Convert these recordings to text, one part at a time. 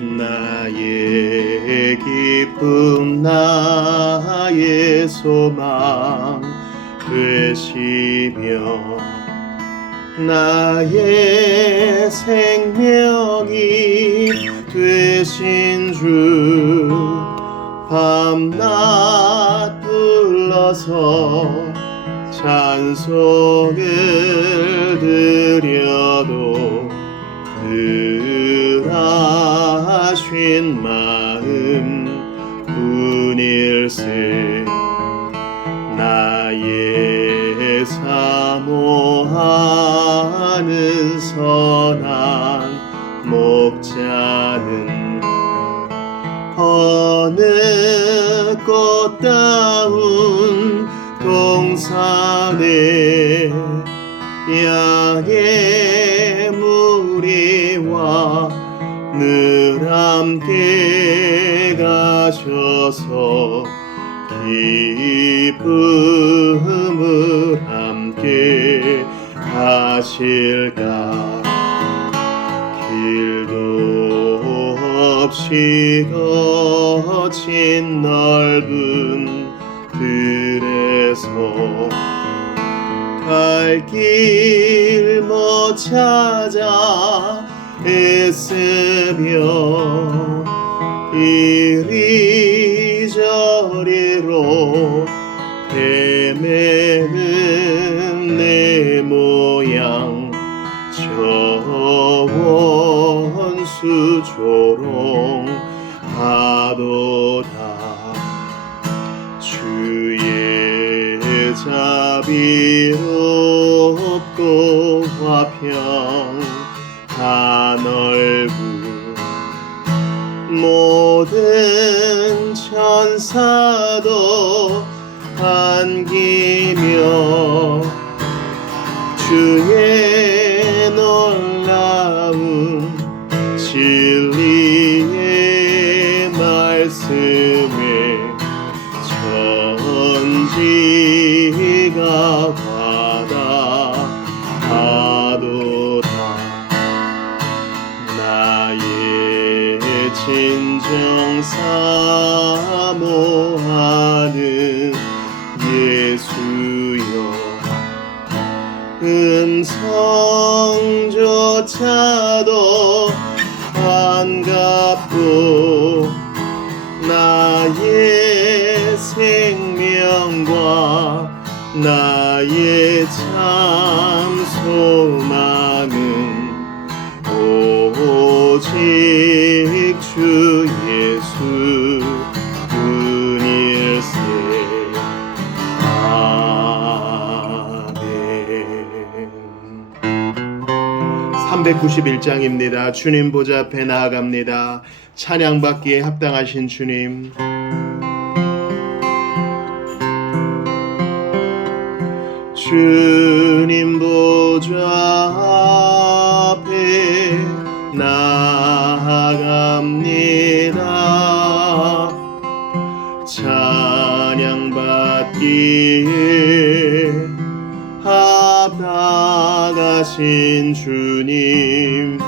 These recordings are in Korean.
나의 기쁨 나의 소망 되시며 나의 생명이 되신 주 밤낮 불러서 찬송을 드려도 늘 아쉬운 마음 뿐일세. 나의 사모하는 선한 목자는 어느 꽃다운 동산에 양의 무리와 늘 함께 가셔서 기쁨을 함께 하실까. 길도 없이 거친 넓은 들에서 갈 길 못 찾아 애쓰며 이리저리로 헤매는 내 모양 저 원수 조롱하도다. 주의 자비롭고 화평 다 넓고 모든 천사도 안기며 주의 놀라운 진리의 말씀에 천지가 받아하도다. 나의 진정 사모하는 예수여, 음성조차도 반갑고 나의 생명과 나의 참 소망은 오직 주 예수 뿐일세. 아멘. 391장입니다. 주님 보좌 앞에 나아갑니다. 찬양받기에 합당하신 주님, 주님 보좌 앞에 나아갑니다. 찬양받기에 합당하신 주님,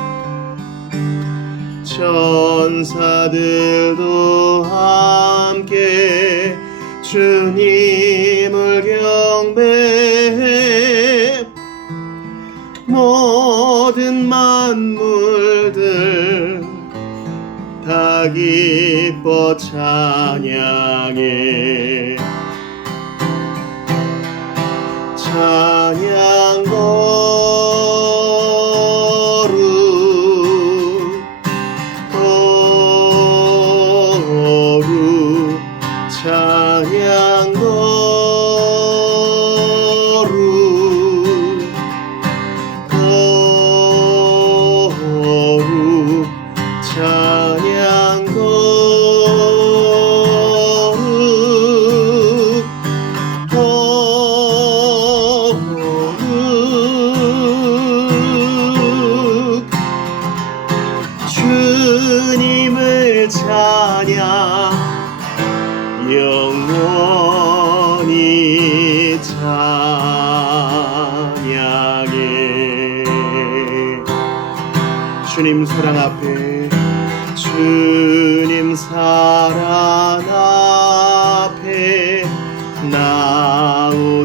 천사들도 함께 주님을 경배해 모든 만물들 다 기뻐 찬양해. 찬양 거룩 찬양 거룩 찬양 거룩 주님을 찬양 영원히 찬양해. 주님 사랑 앞에 주님 사랑 앞에 나오누리듯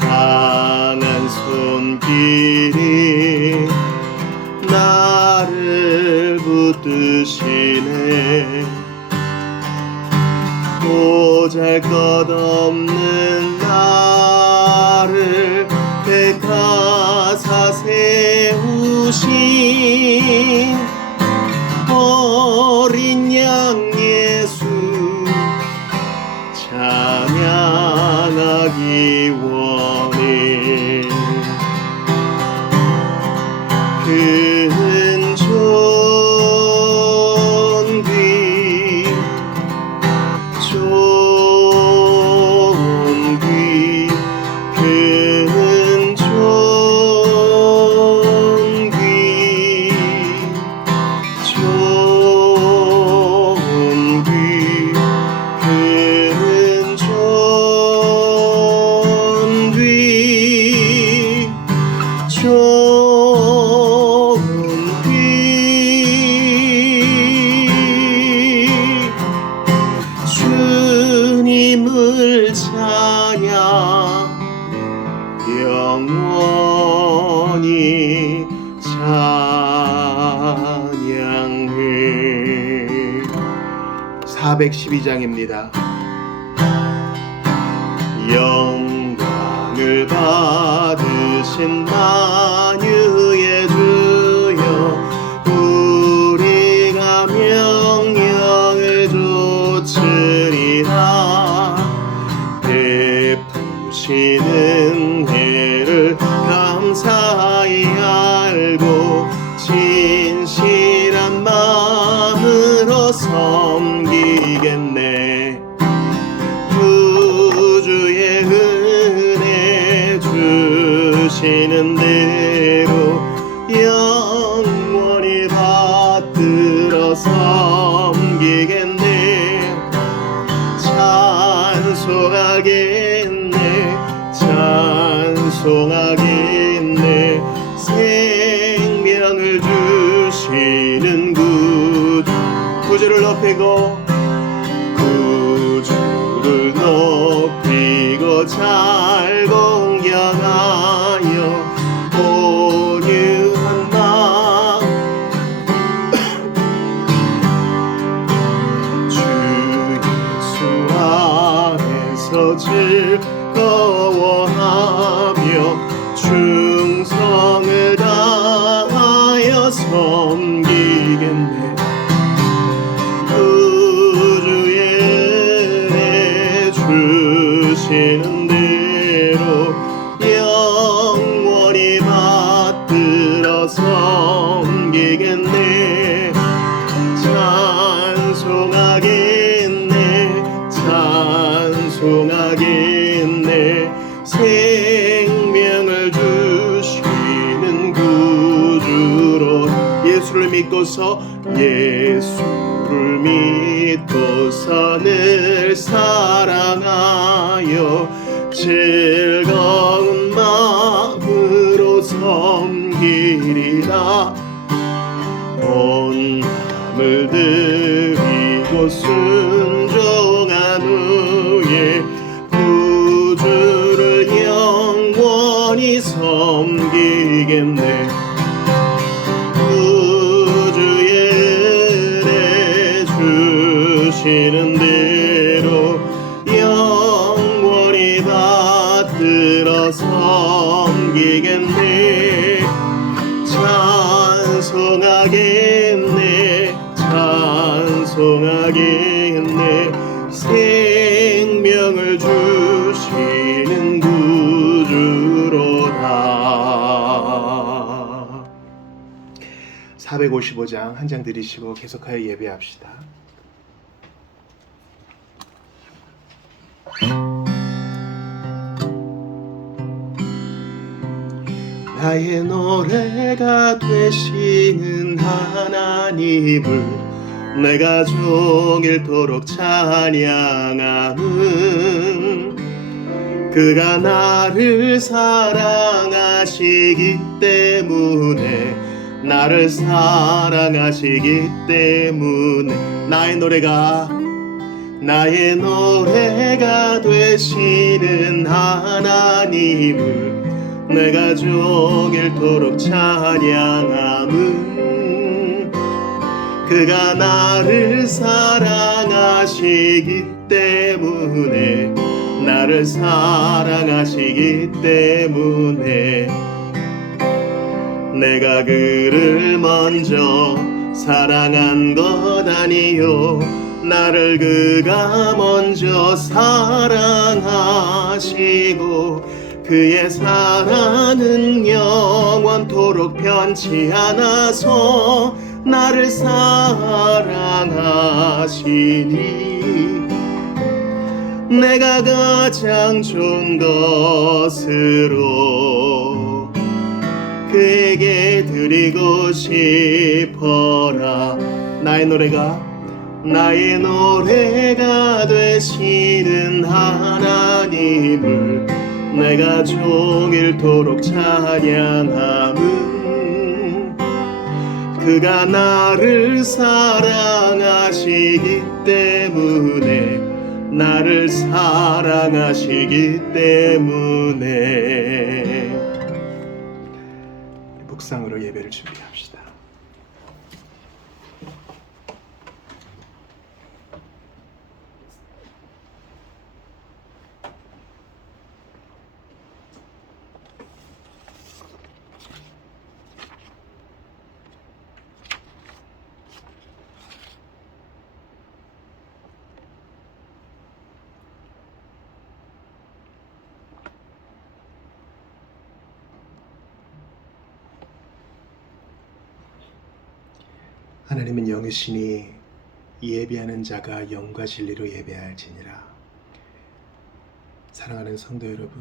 강한 손길이 나를 붙드시네. 보잘것없는 나를 택하사 세우신 어린 양 예수 찬양하기 원해. 큰 존귀 존귀 큰 존귀 존귀 큰 존귀 주님을 찬양 영원히 찬양해. 412장입니다. 영광을 받으신 만유의 주여 우리가 명령을 좇으리라. 베푸시는 은혜를 감사히 알고 진실한 마음으로 섬기겠네. 구주의 은혜 주시는 대로 영원히 받들어 섬기겠네. 찬송하겠네 찬송하겠네. 생명을 주시는 구주를 높이고 구주를 높이고 잘 공경하여 온유한 마음 주 예수 안에서 즐거워하며 충성을 다하여 섬기겠네. 구주의 은혜 주시는 대로 영원히 받들어 섬기겠네. 찬송하겠네 찬송하겠네. 생명을 주시는 구주로 예수를 믿고서 예수를 믿고서 늘 사랑하여 즐거운 마음으로 섬기리라. 온 마음을 드리고 순종한 후에 구주를 영원히 섬기겠네. 구주의 은혜 주시는 대로 영원히 받들어 섬기겠네. 찬송하겠네 찬송하겠네. 생명을 주시는 구주로다. 455장 한 장 드리시고 계속하여 예배합시다. 나의 노래가 되시는 하나님을 내가 종일토록 찬양하는 그가 나를 사랑하시기 때문에 나를 사랑하시기 때문에 나의 노래가 되시는 하나님을 내가 종일토록 찬양함은 그가 나를 사랑하시기 때문에 나를 사랑하시기 때문에 내가 그를 먼저 사랑한 것 아니요 나를 그가 먼저 사랑하시고 그의 사랑은 영원토록 변치 않아서 나를 사랑하시니 내가 가장 좋은 것으로 그에게 드리고 싶어라. 나의 노래가 되시는 하나님을 내가 종일토록 찬양함은 그가 나를 사랑하시기 때문에 나를 사랑하시기 때문에. 묵상으로 예배를 준비합시다. 하나님은 영이시니 예배하는 자가 영과 진리로 예배할지니라. 사랑하는 성도 여러분,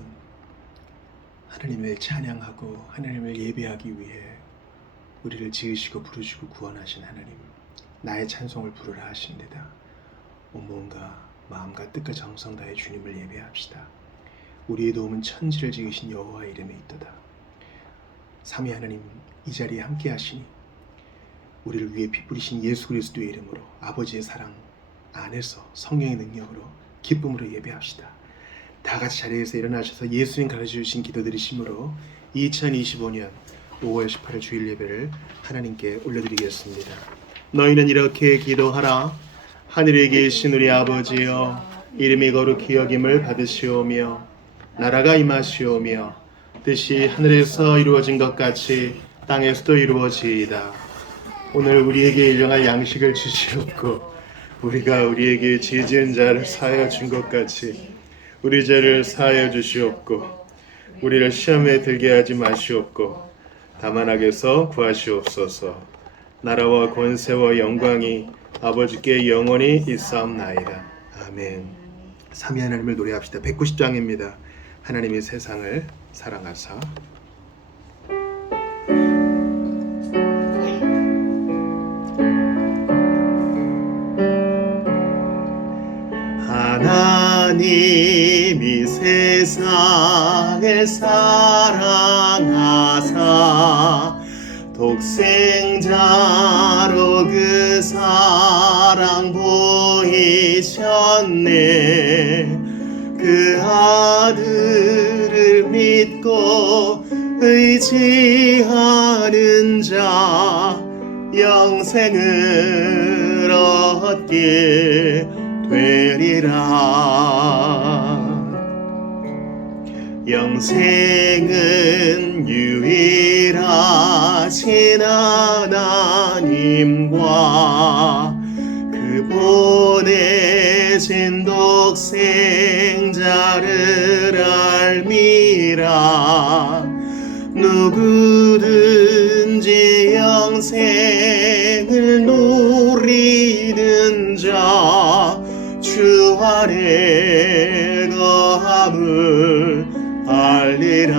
하나님을 찬양하고 하나님을 예배하기 위해 우리를 지으시고 부르시고 구원하신 하나님, 나의 찬송을 부르라 하십니다. 온 몸과 마음과 뜻과 정성 다해 주님을 예배합시다. 우리의 도움은 천지를 지으신 여호와 이름에 있도다. 삼위 하나님 이 자리에 함께 하시니 우리를 위해 피 뿌리신 예수 그리스도의 이름으로 아버지의 사랑 안에서 성령의 능력으로 기쁨으로 예배합시다. 다 같이 자리에서 일어나셔서 예수님 가르쳐주신 기도 드리심으로 2025년 5월 18일 주일 예배를 하나님께 올려드리겠습니다. 너희는 이렇게 기도하라. 하늘에 계신 우리 아버지여, 이름이 거룩히 여김을 받으시오며 나라가 임하시오며 뜻이 하늘에서 이루어진 것 같이 땅에서도 이루어지이다. 오늘 우리에게 일용할 양식을 주시옵고 우리가 우리에게 죄 지은 자를 사하여 준 것 같이 우리 죄를 사하여 주시옵고 우리를 시험에 들게 하지 마시옵고 다만 악에서 구하시옵소서. 나라와 권세와 영광이 아버지께 영원히 있사옵나이다. 아멘. 삼위 하나님을 노래합시다. 190장입니다. 하나님이 세상을 사랑하사. 하나님이 세상을 사랑하사 독생자로 그 사랑 보이셨네. 그 아들을 믿고 의지하는 자 영생을 얻게 되리라. 영생은 유일하신 하나님과 그 보내신 독생자를 알미라. 누구든지 영생을 누리는 자 주 안에 거함을 알리라.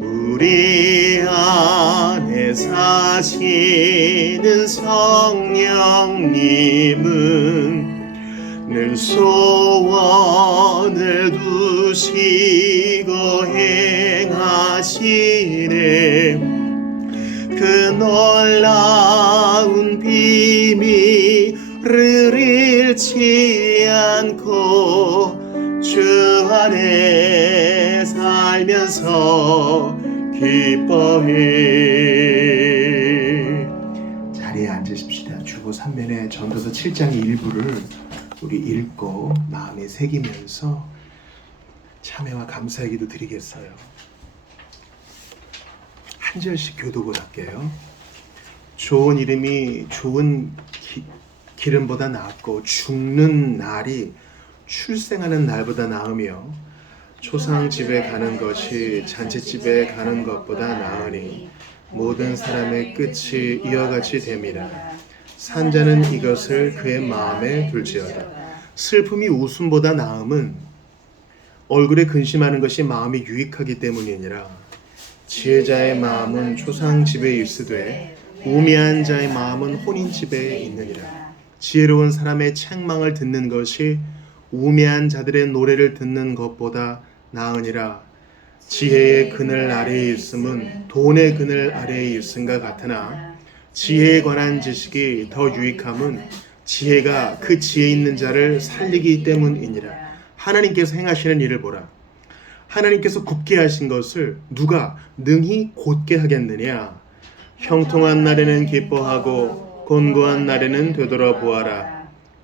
우리 안에 사시는 성령님은 큰 소원을 두시고 행하시네 그 놀라운 비밀을 잃지 않고 주 안에 살면서 기뻐해. 자리에 앉으십시다. 주보 3면의 전도서 7장의 일부를 우리 읽고 마음에 새기면서 참회와 감사의 기도 드리겠어요. 한 절씩 교독을 할게요. 좋은 이름이 좋은 기름보다 낫고 죽는 날이 출생하는 날보다 나으며 초상집에 가는 것이 잔치집에 가는 것보다 나으니 모든 사람의 끝이 이와 같이 됨이라. 산자는 이것을 그의 마음에 둘지어다. 슬픔이 웃음보다 나음은 얼굴에 근심하는 것이 마음이 유익하기 때문이니라. 지혜자의 마음은 초상집에 있으되 우매한 자의 마음은 혼인집에 있느니라. 지혜로운 사람의 책망을 듣는 것이 우매한 자들의 노래를 듣는 것보다 나으니라. 지혜의 그늘 아래에 있음은 돈의 그늘 아래에 있음과 같으나 지혜에 관한 지식이 더 유익함은 지혜가 그 지혜 있는 자를 살리기 때문이니라. 하나님께서 행하시는 일을 보라. 하나님께서 굽게 하신 것을 누가 능히 곧게 하겠느냐. 형통한 날에는 기뻐하고 곤고한 날에는 되돌아보아라.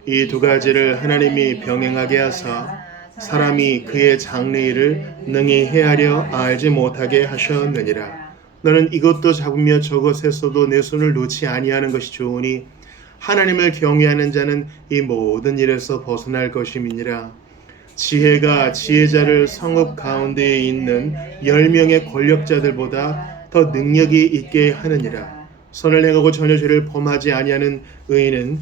이 두 가지를 하나님이 병행하게 하사 사람이 그의 장래일을 능히 헤아려 알지 못하게 하셨느니라. 너는 이것도 잡으며 저것에서도 내 손을 놓지 아니하는 것이 좋으니 하나님을 경외하는 자는 이 모든 일에서 벗어날 것임이니라. 지혜가 지혜자를 성읍 가운데에 있는 10명의 권력자들보다 더 능력이 있게 하느니라. 선을 행하고 전혀 죄를 범하지 아니하는 의인은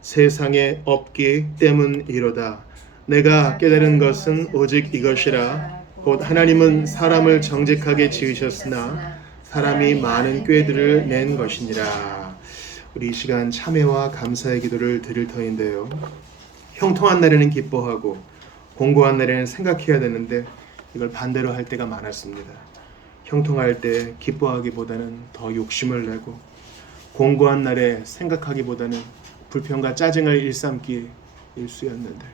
세상에 없기 때문이로다. 내가 깨달은 것은 오직 이것이라. 곧 하나님은 사람을 정직하게 지으셨으나 사람이 많은 꾀들을 낸 것이니라. 우리 이 시간 참회와 감사의 기도를 드릴 터인데요. 형통한 날에는 기뻐하고 공고한 날에는 생각해야 되는데 이걸 반대로 할 때가 많았습니다. 형통할 때 기뻐하기보다는 더 욕심을 내고 공고한 날에 생각하기보다는 불평과 짜증을 일삼기 일쑤였는데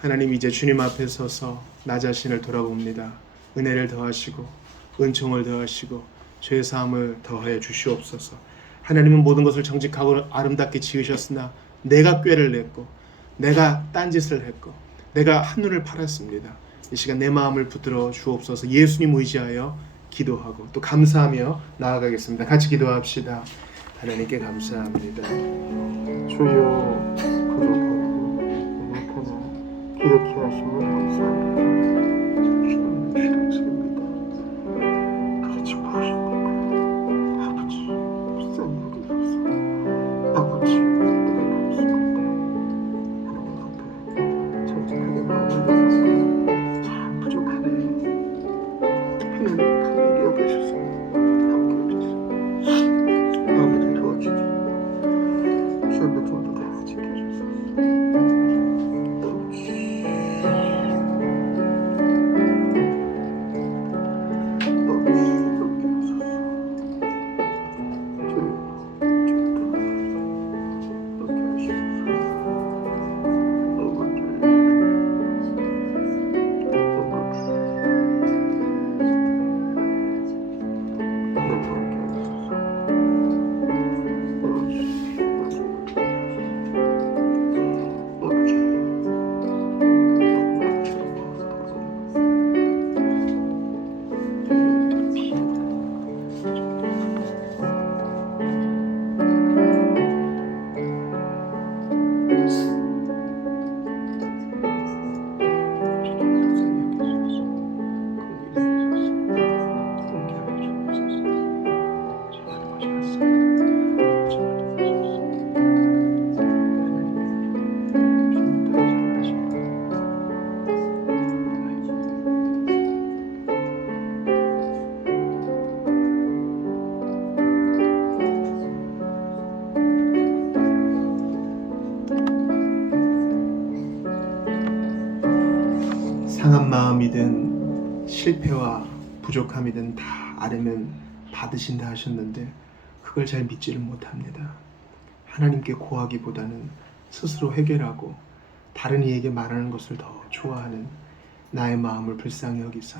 하나님 이제 주님 앞에 서서 나 자신을 돌아봅니다. 은혜를 더하시고 은총을 더하시고 죄사함을 더하여 주시옵소서. 하나님은 모든 것을 정직하고 아름답게 지으셨으나 내가 꾀를 냈고 내가 딴짓을 했고 내가 한눈을 팔았습니다. 이 시간 내 마음을 붙들어 주옵소서. 예수님 의지하여 기도하고 또 감사하며 나아가겠습니다. 같이 기도합시다. 하나님께 감사합니다. 주여 거룩하고 연약하나 기억해 하심을 감사합니다. 그렇지 부르십니까? 아버지 비싼 일이 있어서 아버지 내가 그렇습니다. 하나님 앞에 정직하게 마음을 내서 참 부족하네. 하나님 큰 일이 여기셔서 함께 해주세요. 아버지 도와주세요. 주님의 손도 다 지켜주세요. 상한 마음이든 실패와 부족함이든 다 아뢰면 받으신다 하셨는데 그걸 잘 믿지를 못합니다. 하나님께 고하기보다는 스스로 해결하고 다른 이에게 말하는 것을 더 좋아하는 나의 마음을 불쌍히 여기사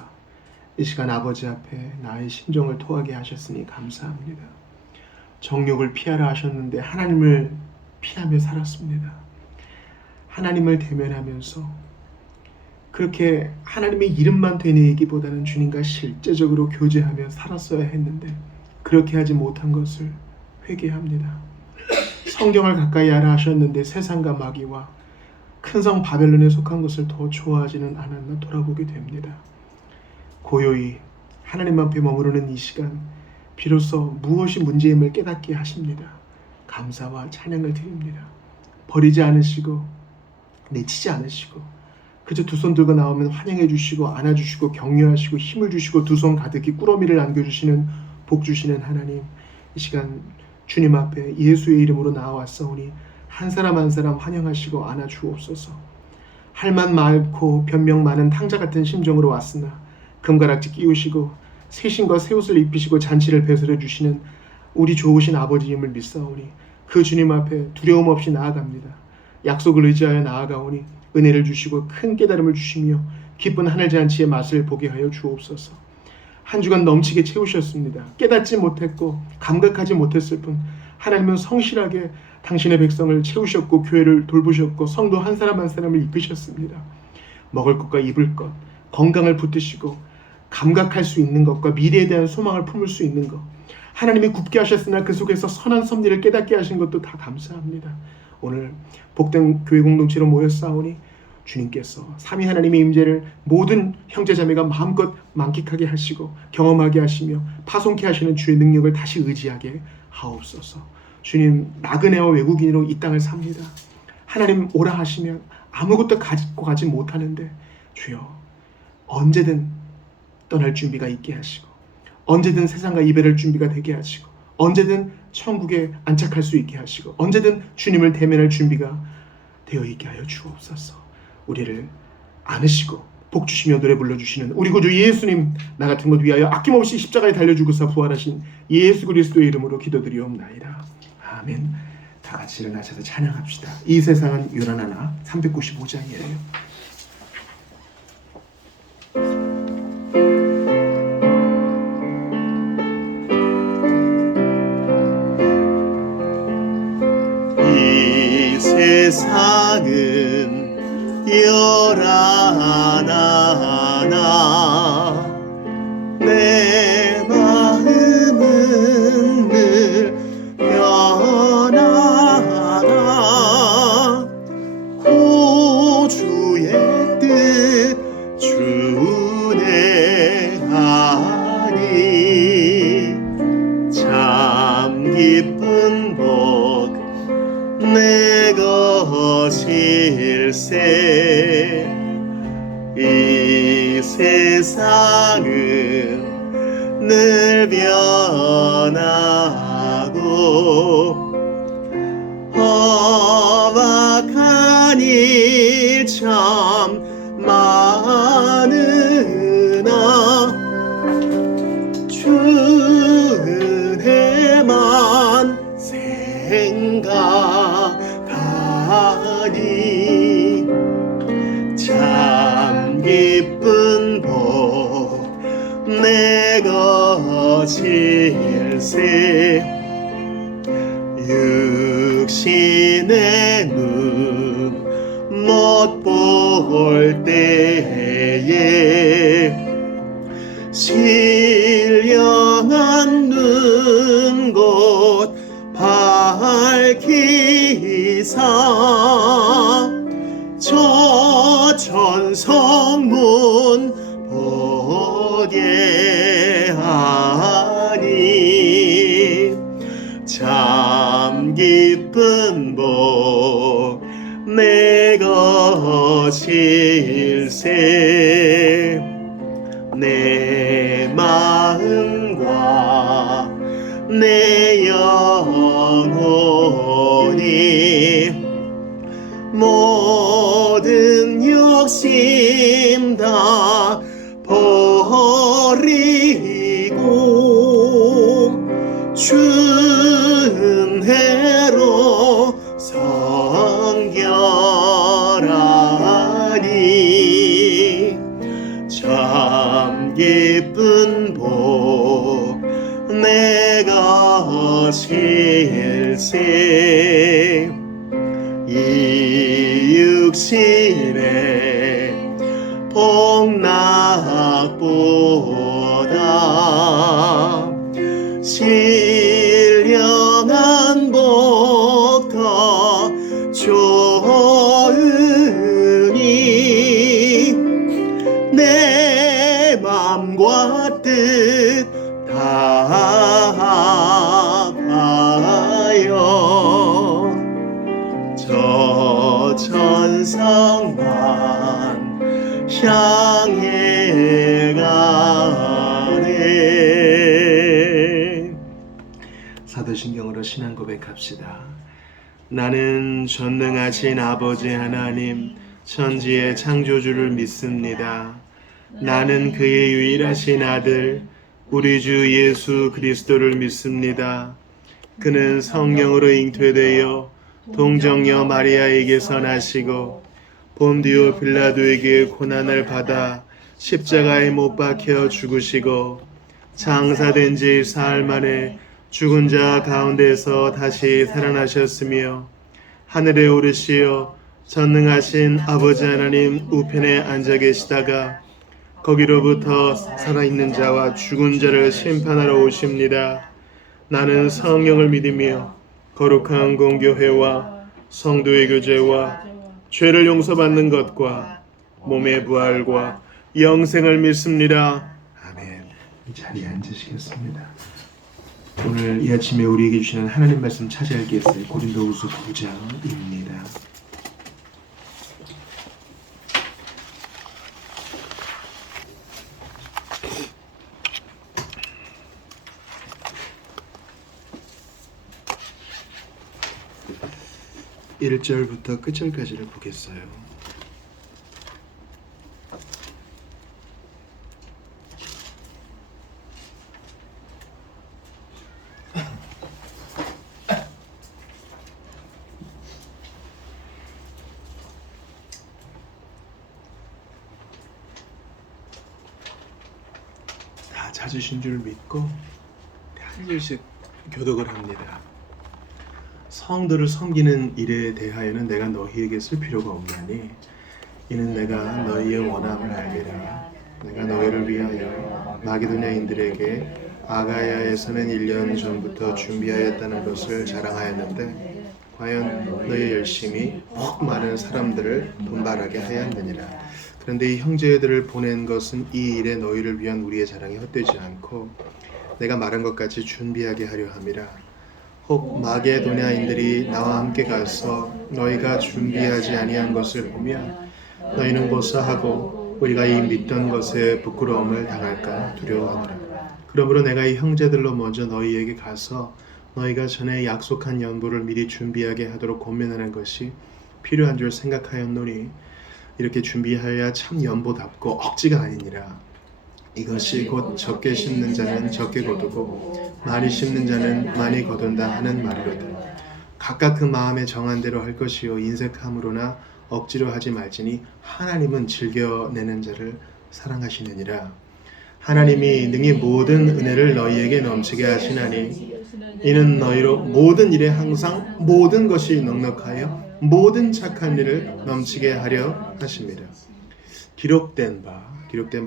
이 시간 아버지 앞에 나의 심정을 토하게 하셨으니 감사합니다. 정욕을 피하라 하셨는데 하나님을 피하며 살았습니다. 하나님을 대면하면서 그렇게 하나님의 이름만 되뇌이기보다는 주님과 실제적으로 교제하며 살았어야 했는데 그렇게 하지 못한 것을 회개합니다. 성경을 가까이 하라 하셨는데 세상과 마귀와 큰 성 바벨론에 속한 것을 더 좋아하지는 않았나 돌아보게 됩니다. 고요히 하나님 앞에 머무르는 이 시간 비로소 무엇이 문제임을 깨닫게 하십니다. 감사와 찬양을 드립니다. 버리지 않으시고 내치지 않으시고 그저 두 손 들고 나오면 환영해 주시고 안아주시고 격려하시고 힘을 주시고 두 손 가득히 꾸러미를 안겨주시는 복 주시는 하나님, 이 시간 주님 앞에 예수의 이름으로 나와왔사오니 한 사람 한 사람 환영하시고 안아주옵소서. 할 말 많고 변명 많은 탕자 같은 심정으로 왔으나 금가락지 끼우시고 새 신과 새 옷을 입히시고 잔치를 베풀어 주시는 우리 좋으신 아버지임을 믿사오니 그 주님 앞에 두려움 없이 나아갑니다. 약속을 의지하여 나아가오니 은혜를 주시고 큰 깨달음을 주시며 기쁜 하늘 잔치의 맛을 보게 하여 주옵소서. 한 주간 넘치게 채우셨습니다. 깨닫지 못했고 감각하지 못했을 뿐 하나님은 성실하게 당신의 백성을 채우셨고 교회를 돌보셨고 성도 한 사람 한 사람을 이끄셨습니다. 먹을 것과 입을 것, 건강을 붙드시고 감각할 수 있는 것과 미래에 대한 소망을 품을 수 있는 것, 하나님이 굳게 하셨으나 그 속에서 선한 섭리를 깨닫게 하신 것도 다 감사합니다. 오늘 복된 교회 공동체로 모였사오니 주님께서 삼위 하나님의 임재를 모든 형제자매가 마음껏 만끽하게 하시고 경험하게 하시며 파송케 하시는 주의 능력을 다시 의지하게 하옵소서. 주님, 나그네와 외국인으로 이 땅을 삽니다. 하나님 오라 하시면 아무것도 가지고 가지 못하는데 주여 언제든 떠날 준비가 있게 하시고 언제든 세상과 이별할 준비가 되게 하시고 언제든 천국에 안착할 수 있게 하시고 언제든 주님을 대면할 준비가 되어 있게 하여 주옵소서. 우리를 안으시고 복 주시며 노래 불러주시는 우리 구주 예수님 나 같은 것 위하여 아낌없이 십자가에 달려주고서 부활하신 예수 그리스도의 이름으로 기도드리옵나이다. 아멘. 다 같이 일어나셔서 찬양합시다. 이 세상은 요란하나 395장이에요. 이 세상은 요란하나 내 마음은 늘 편하다. 구주의 뜻 준행하니 참 기쁜 복 내 것일세. 이 세상은 늘 변하고 험악한 일 참 많으나 주 은혜만 생각하니 참 기쁜 복 내 것일세. 육신의 눈 못 볼 때에 신령한 눈 곧 밝히사 저 천성문 보게 하니 참 기쁜 복 내 것일세. 내 마음과 내 영혼이 모든 욕심 다 버리고 준혜로 성결하니 참 기쁜 복 내가 실세 이 육신의 복락보다 신령한 복 더 좋으니 내 맘과 뜻 다하여 저 천상만 향해 가네. 사도신경으로 신앙 고백합시다. 나는 전능하신 아버지 하나님 천지의 창조주를 믿습니다. 나는 그의 유일하신 아들 우리 주 예수 그리스도를 믿습니다. 그는 성령으로 잉태되어 동정녀 마리아에게서 나시고 본디오 빌라도에게 고난을 받아 십자가에 못 박혀 죽으시고 장사된 지 사흘 만에 죽은 자 가운데서 다시 살아나셨으며 하늘에 오르시어 전능하신 아버지 하나님 우편에 앉아 계시다가 거기로부터 살아있는 자와 죽은 자를 심판하러 오십니다. 나는 성령을 믿으며 거룩한 공교회와 성도의 교제와 죄를 용서받는 것과 몸의 부활과 영생을 믿습니다. 아멘. 이 자리에 앉으시겠습니다. 오늘 이 아침에 우리에게 주시는 하나님 말씀 차지할 게 있어요. 고린도후서 9장입니다. (1절부터) 끝절까지를 보겠어요. 다 찾으신 줄 믿고 한 절씩 교독을 합니다. 성도를 섬기는 일에 대하여는 내가 너희에게 쓸 필요가 없나니 이는 내가 너희의 원함을 알리라. 내가 너희를 위하여 마게도냐인들에게 아가야에서는 1년 전부터 준비하였다는 것을 자랑하였는데 과연 너희의 열심이 복 많은 사람들을 분발하게 하였느니라. 그런데 이 형제들을 보낸 것은 이 일에 너희를 위한 우리의 자랑이 헛되지 않고 내가 말한 것 같이 준비하게 하려 함이라. 혹 마게도냐인들이 나와 함께 가서 너희가 준비하지 아니한 것을 보면 너희는 고사하고 우리가 이 믿던 것에 부끄러움을 당할까 두려워하노라. 그러므로 내가 이 형제들로 먼저 너희에게 가서 너희가 전에 약속한 연보를 미리 준비하게 하도록 권면하는 것이 필요한 줄 생각하였노니 이렇게 준비하여야 참 연보답고 억지가 아니니라. 이것이 곧 적게 심는 자는 적게 거두고 많이 심는 자는 많이 거둔다 하는 말이로다. 각각 그 마음에 정한 대로 할 것이요 인색함으로나 억지로 하지 말지니 하나님은 즐겨내는 자를 사랑하시느니라. 하나님이 능히 모든 은혜를 너희에게 넘치게 하시나니 이는 너희로 모든 일에 항상 모든 것이 넉넉하여 모든 착한 일을 넘치게 하려 하십니다. 기록된 바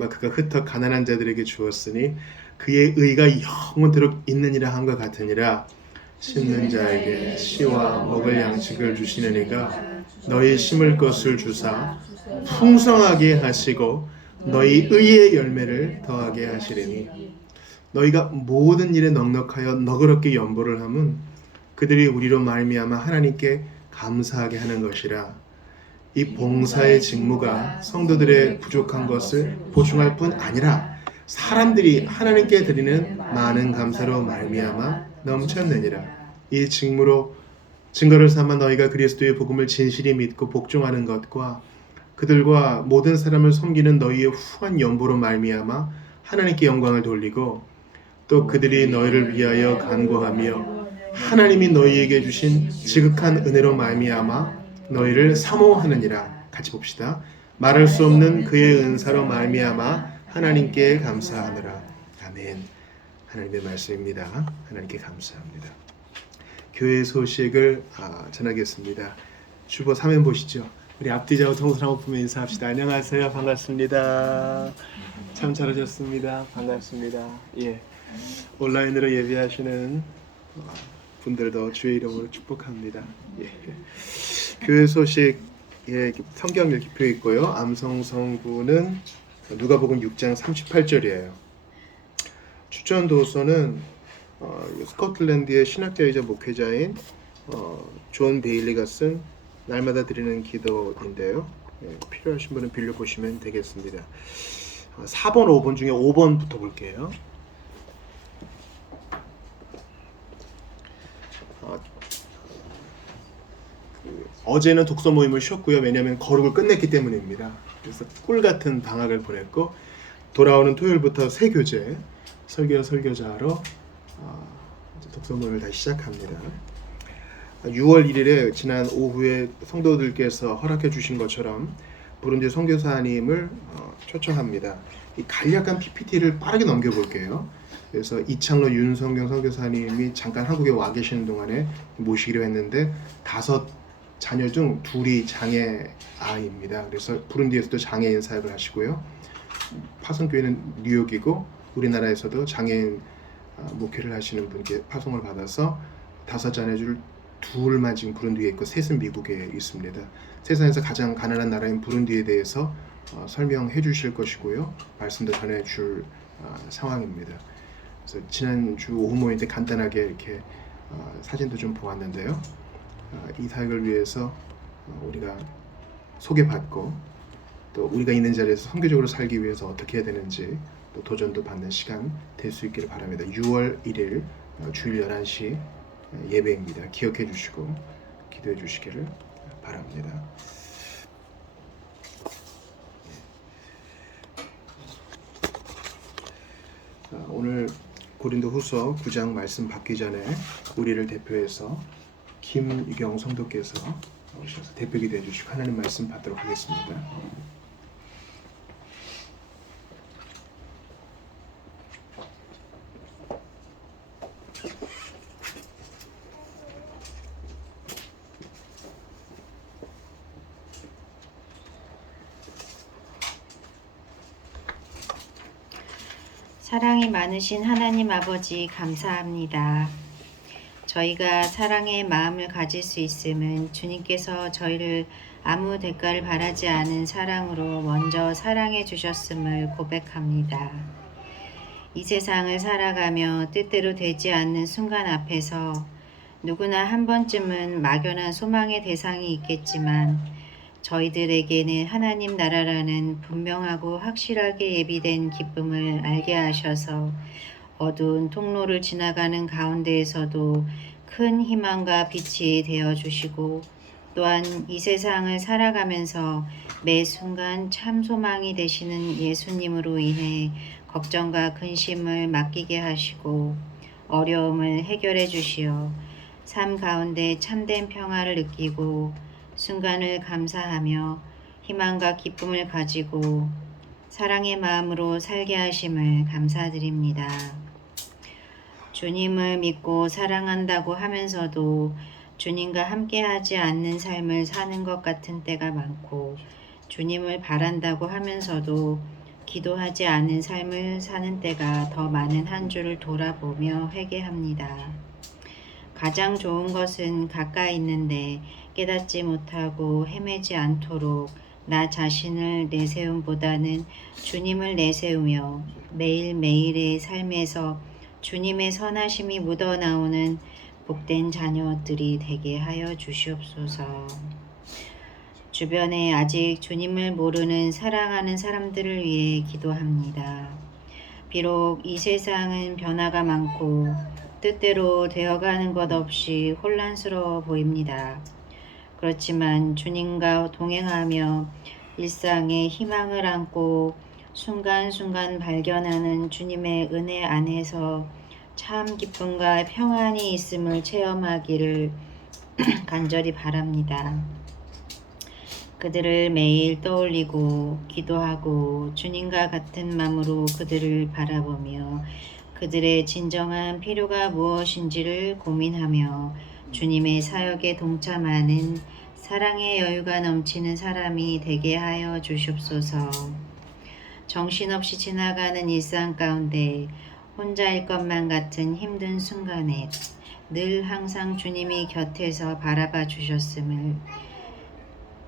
그가 흩어 가난한 자들에게 주었으니 그의 의가 영원토록 있느니라 함과 같으니라. 심는 자에게 씨와 먹을 양식을 주시는 이가 너희 심을 것을 주사 풍성하게 하시고 너희 의의 열매를 더하게 하시리니 너희가 모든 일에 넉넉하여 너그럽게 연보를 함은 그들이 우리로 말미암아 하나님께 감사하게 하는 것이라. 이 봉사의 직무가 성도들의 부족한 것을 보충할 뿐 아니라 사람들이 하나님께 드리는 많은 감사로 말미암아 넘쳤느니라. 이 직무로 증거를 삼아 너희가 그리스도의 복음을 진실히 믿고 복종하는 것과 그들과 모든 사람을 섬기는 너희의 후한 연보로 말미암아 하나님께 영광을 돌리고 또 그들이 너희를 위하여 간구하며 하나님이 너희에게 주신 지극한 은혜로 말미암아 너희를 사모하느니라. 같이 봅시다. 말할 수 없는 그의 은사로 말미암아 하나님께 감사하느라. 아멘. 하나님의 말씀입니다. 하나님께 감사합니다. 교회 소식을 전하겠습니다. 주보 3면 보시죠. 우리 앞뒤자고 동서랑 보면 인사합시다. 안녕하세요. 반갑습니다. 참 잘하셨습니다. 반갑습니다. 예. 온라인으로 예배하시는 분들도 주의 이름으로 축복합니다. 예. 교회 소식 성경 읽기표 있고요. 암성성구는 누가복음 6장 38절이에요. 추천 도서는 스코틀랜드의 신학자이자 목회자인 존 베일리가 쓴 날마다 드리는 기도인데요. 필요하신 분은 빌려보시면 되겠습니다. 4번, 5번 중에 5번부터 볼게요. 어제는 독서 모임을 쉬었고요. 왜냐하면 거룩을 끝냈기 때문입니다. 그래서 꿀같은 방학을 보냈고 돌아오는 토요일부터 새 교재 설교자로 독서 모임을 다시 시작합니다. 6월 1일에 지난 오후에 성도들께서 허락해 주신 것처럼 부룬디 선교사님을 초청합니다. 이 간략한 PPT를 빠르게 넘겨볼게요. 그래서 이창로 윤성경 선교사님이 잠깐 한국에 와 계시는 동안에 모시기로 했는데 5 자녀 중 2이 장애 아이입니다. 그래서 부룬디에서도 장애인 사역을 하시고요. 파송교회는 뉴욕이고 우리나라에서도 장애인 목회를 하시는 분께 파송을 받아서 5 자녀 중 2만 지금 부룬디에 있고 3은 미국에 있습니다. 세상에서 가장 가난한 나라인 부룬디에 대해서 설명해 주실 것이고요. 말씀도 전해 줄 상황입니다. 그래서 지난주 오후 모임 때 간단하게 이렇게 사진도 좀 보았는데요. 이 사역을 위해서 우리가 소개받고 또 우리가 있는 자리에서 선교적으로 살기 위해서 어떻게 해야 되는지 또 도전도 받는 시간 될 수 있기를 바랍니다. 6월 1일 주일 11시 예배입니다. 기억해 주시고 기도해 주시기를 바랍니다. 오늘 고린도후서 9장 말씀 받기 전에 우리를 대표해서 김유경 성도께서 오셔서 대표 기도해 주시고 하나님 말씀 받도록 하겠습니다. 사랑이 많으신 하나님 아버지 감사합니다. 저희가 사랑의 마음을 가질 수 있음은 주님께서 저희를 아무 대가를 바라지 않은 사랑으로 먼저 사랑해 주셨음을 고백합니다. 이 세상을 살아가며 뜻대로 되지 않는 순간 앞에서 누구나 한 번쯤은 막연한 소망의 대상이 있겠지만 저희들에게는 하나님 나라라는 분명하고 확실하게 예비된 기쁨을 알게 하셔서 어두운 통로를 지나가는 가운데에서도 큰 희망과 빛이 되어주시고 또한 이 세상을 살아가면서 매 순간 참 소망이 되시는 예수님으로 인해 걱정과 근심을 맡기게 하시고 어려움을 해결해 주시어 삶 가운데 참된 평화를 느끼고 순간을 감사하며 희망과 기쁨을 가지고 사랑의 마음으로 살게 하심을 감사드립니다. 주님을 믿고 사랑한다고 하면서도 주님과 함께하지 않는 삶을 사는 것 같은 때가 많고 주님을 바란다고 하면서도 기도하지 않은 삶을 사는 때가 더 많은 한 주를 돌아보며 회개합니다. 가장 좋은 것은 가까이 있는데 깨닫지 못하고 헤매지 않도록 나 자신을 내세움보다는 주님을 내세우며 매일매일의 삶에서 주님의 선하심이 묻어나오는 복된 자녀들이 되게 하여 주시옵소서. 주변에 아직 주님을 모르는 사랑하는 사람들을 위해 기도합니다. 비록 이 세상은 변화가 많고 뜻대로 되어가는 것 없이 혼란스러워 보입니다. 그렇지만 주님과 동행하며 일상에 희망을 안고 순간순간 발견하는 주님의 은혜 안에서 참 기쁨과 평안이 있음을 체험하기를 간절히 바랍니다. 그들을 매일 떠올리고 기도하고 주님과 같은 마음으로 그들을 바라보며 그들의 진정한 필요가 무엇인지를 고민하며 주님의 사역에 동참하는 사랑의 여유가 넘치는 사람이 되게 하여 주시옵소서. 정신없이 지나가는 일상 가운데 혼자일 것만 같은 힘든 순간에 늘 항상 주님이 곁에서 바라봐 주셨음을,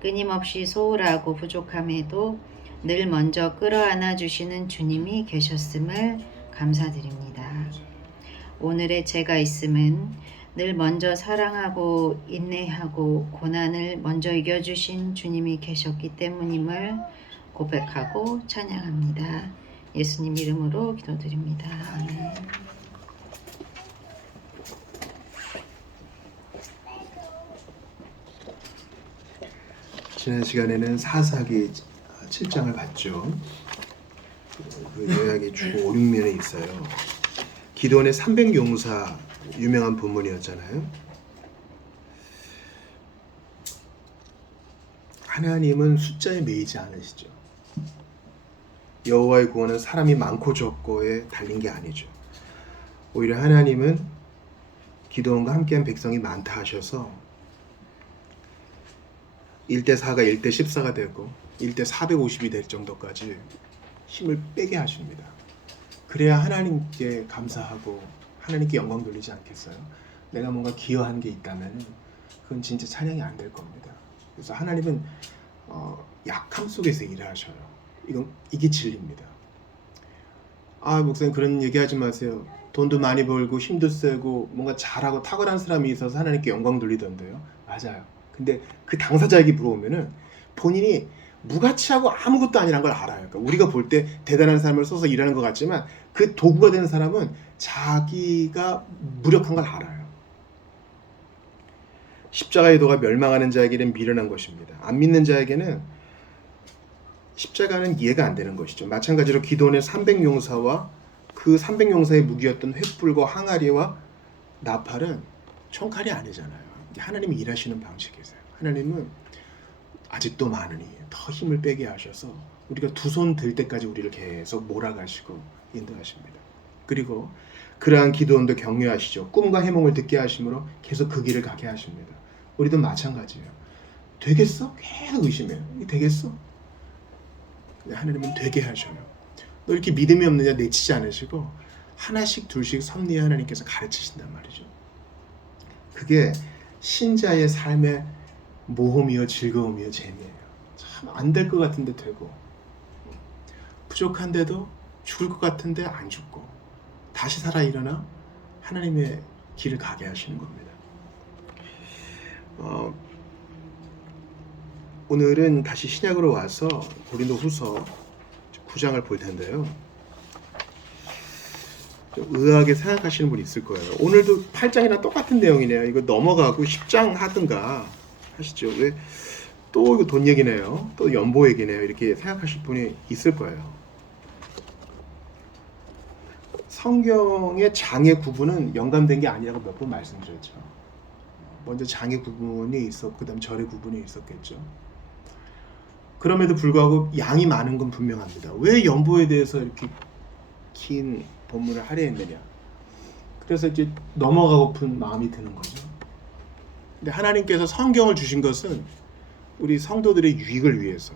끊임없이 소홀하고 부족함에도 늘 먼저 끌어안아 주시는 주님이 계셨음을 감사드립니다. 오늘의 제가 있음은 늘 먼저 사랑하고 인내하고 고난을 먼저 이겨주신 주님이 계셨기 때문임을 고백하고 찬양합니다. 예수님 이름으로 기도드립니다. 아멘. 지난 시간에는 사사기 7장을 봤죠. 그 요약이 주 5, 6면에 있어요. 기도원의 300용사 유명한 본문이었잖아요. 하나님은 숫자에 매이지 않으시죠. 여호와의 구원은 사람이 많고 적고에 달린 게 아니죠. 오히려 하나님은 기도원과 함께한 백성이 많다 하셔서 1대4가 1대14가 되고 1대450이 될 정도까지 힘을 빼게 하십니다. 그래야 하나님께 감사하고 하나님께 영광 돌리지 않겠어요? 내가 뭔가 기여한 게 있다면 그건 진짜 찬양이 안 될 겁니다. 그래서 하나님은 약함 속에서 일하셔요. 이게 진리입니다. 아, 목사님 그런 얘기하지 마세요. 돈도 많이 벌고 힘도 세고 뭔가 잘하고 탁월한 사람이 있어서 하나님께 영광 돌리던데요. 맞아요. 근데 그 당사자에게 물어보면은 본인이 무가치하고 아무것도 아니란 걸 알아요. 그러니까 우리가 볼 때 대단한 삶을 써서 일하는 것 같지만 그 도구가 되는 사람은 자기가 무력한 걸 알아요. 십자가의 도가 멸망하는 자에게는 미련한 것입니다. 안 믿는 자에게는 십자가는 이해가 안 되는 것이죠. 마찬가지로 기도원의 300용사와 그 300용사의 무기였던 횃불과 항아리와 나팔은 총칼이 아니잖아요. 이게 하나님이 일하시는 방식이세요. 하나님은 아직도 많으니 더 힘을 빼게 하셔서 우리가 두 손 들 때까지 우리를 계속 몰아가시고 인도하십니다. 그리고 그러한 기도원도 격려하시죠. 꿈과 해몽을 듣게 하심으로 계속 그 길을 가게 하십니다. 우리도 마찬가지예요. 되겠어? 계속 의심해요. 이게 되겠어? 하나님은 되게 하셔요. 너 이렇게 믿음이 없느냐 내치지 않으시고 하나씩 둘씩 섭리에 하나님께서 가르치신단 말이죠. 그게 신자의 삶의 모험이요 즐거움이요 재미예요. 참 안 될 것 같은데 되고 부족한데도 죽을 것 같은데 안 죽고 다시 살아 일어나 하나님의 길을 가게 하시는 겁니다. 오늘은 다시 신약으로 와서 고린도후서 9장을 볼 텐데요. 좀 의아하게 생각하시는 분이 있을 거예요. 오늘도 8장이랑 똑같은 내용이네요. 이거 넘어가고 10장 하든가 하시죠. 왜 또 이거 돈 얘기네요. 또 연보 얘기네요. 이렇게 생각하실 분이 있을 거예요. 성경의 장의 구분은 영감된 게 아니라고 몇 번 말씀드렸죠. 먼저 장의 구분이 있었고 그다음 절의 구분이 있었겠죠. 그럼에도 불구하고 양이 많은 건 분명합니다. 왜 연보에 대해서 이렇게 긴 본문을 할애했느냐. 그래서 이제 넘어가고픈 마음이 드는 거죠. 근데 하나님께서 성경을 주신 것은 우리 성도들의 유익을 위해서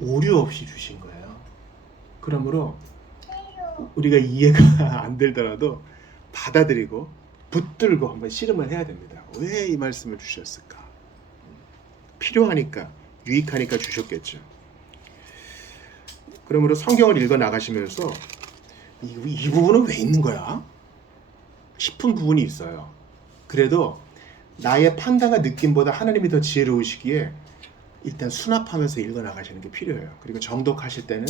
오류 없이 주신 거예요. 그러므로 우리가 이해가 안 되더라도 받아들이고 붙들고 한번 씨름을 해야 됩니다. 왜 이 말씀을 주셨을까? 필요하니까, 유익하니까 주셨겠죠. 그러므로 성경을 읽어 나가시면서 이 부분은 왜 있는 거야? 싶은 부분이 있어요. 그래도 나의 판단과 느낌보다 하나님이 더 지혜로우시기에 일단 수납하면서 읽어 나가시는 게 필요해요. 그리고 정독하실 때는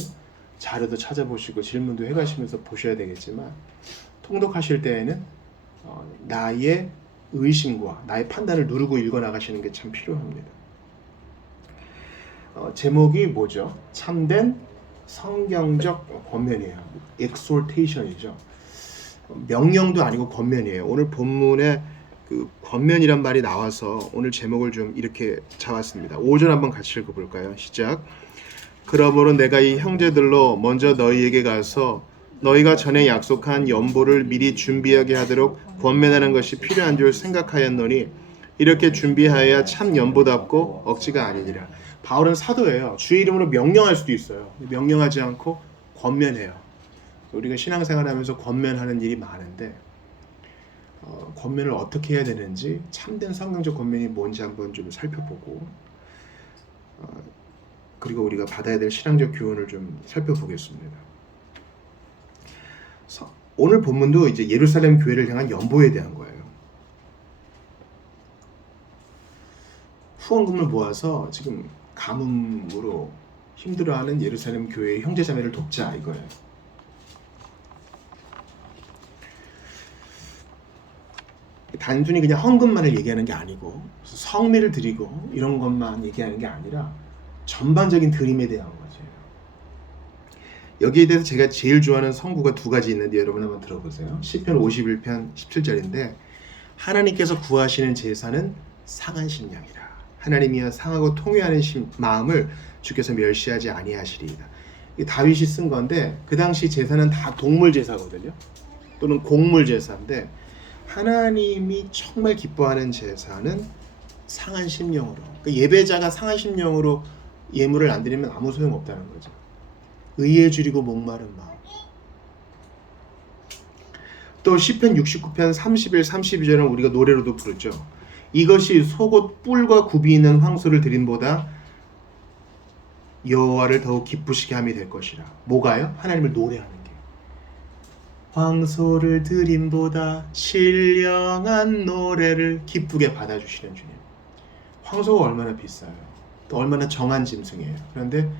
자료도 찾아보시고 질문도 해가시면서 보셔야 되겠지만 통독하실 때에는 나의 의심과 나의 판단을 누르고 읽어 나가시는 게 참 필요합니다. 제목이 뭐죠? 참된 성경적 권면이에요. exhortation이죠. 명령도 아니고 권면이에요. 오늘 본문에 그 권면이란 말이 나와서 오늘 제목을 좀 이렇게 잡았습니다. 5절 한번 같이 읽어볼까요? 시작. 그러므로 내가 이 형제들로 먼저 너희에게 가서 너희가 전에 약속한 연보를 미리 준비하게 하도록 권면하는 것이 필요한 줄 생각하였노니 이렇게 준비하여야 참 연보답고 억지가 아니니라. 바울은 사도예요. 주의 이름으로 명령할 수도 있어요. 명령하지 않고 권면해요. 우리가 신앙생활하면서 권면하는 일이 많은데 권면을 어떻게 해야 되는지, 참된 성경적 권면이 뭔지 한번 좀 살펴보고 그리고 우리가 받아야 될 신앙적 교훈을 좀 살펴보겠습니다. 오늘 본문도 이제 예루살렘 교회를 향한 연보에 대한 거예요. 후원금을 모아서 지금 가뭄으로 힘들어하는 예루살렘 교회의 형제자매를 돕자 이거예요. 단순히 그냥 헌금만을 얘기하는 게 아니고 성미를 드리고 이런 것만 얘기하는 게 아니라 전반적인 드림에 대한 거죠. 여기에 대해서 제가 제일 좋아하는 성구가 두 가지 있는데 여러분 한번 들어보세요. 시편 51편 17절인데 하나님께서 구하시는 제사는 상한 심령이라. 하나님이여 상하고 통회하는 마음을 주께서 멸시하지 아니하시리이다. 이 다윗이 쓴 건데 그 당시 제사는 다 동물 제사거든요. 또는 곡물 제사인데 하나님이 정말 기뻐하는 제사는 상한 심령으로. 그러니까 예배자가 상한 심령으로 예물을 안 드리면 아무 소용 없다는 거죠. 의에 줄이고 목마른 마음. 또 시편 69편 31, 32절은 우리가 노래로도 부르죠. 이것이 속옷 뿔과 굽이 있는 황소를 드림보다 여호와를 더욱 기쁘시게 함이 될 것이라. 뭐가요? 하나님을 노래하는 게. 황소를 드림보다 신령한 노래를 기쁘게 받아주시는 주님. 황소가 얼마나 비싸요. 또 얼마나 정한 짐승이에요. 그런데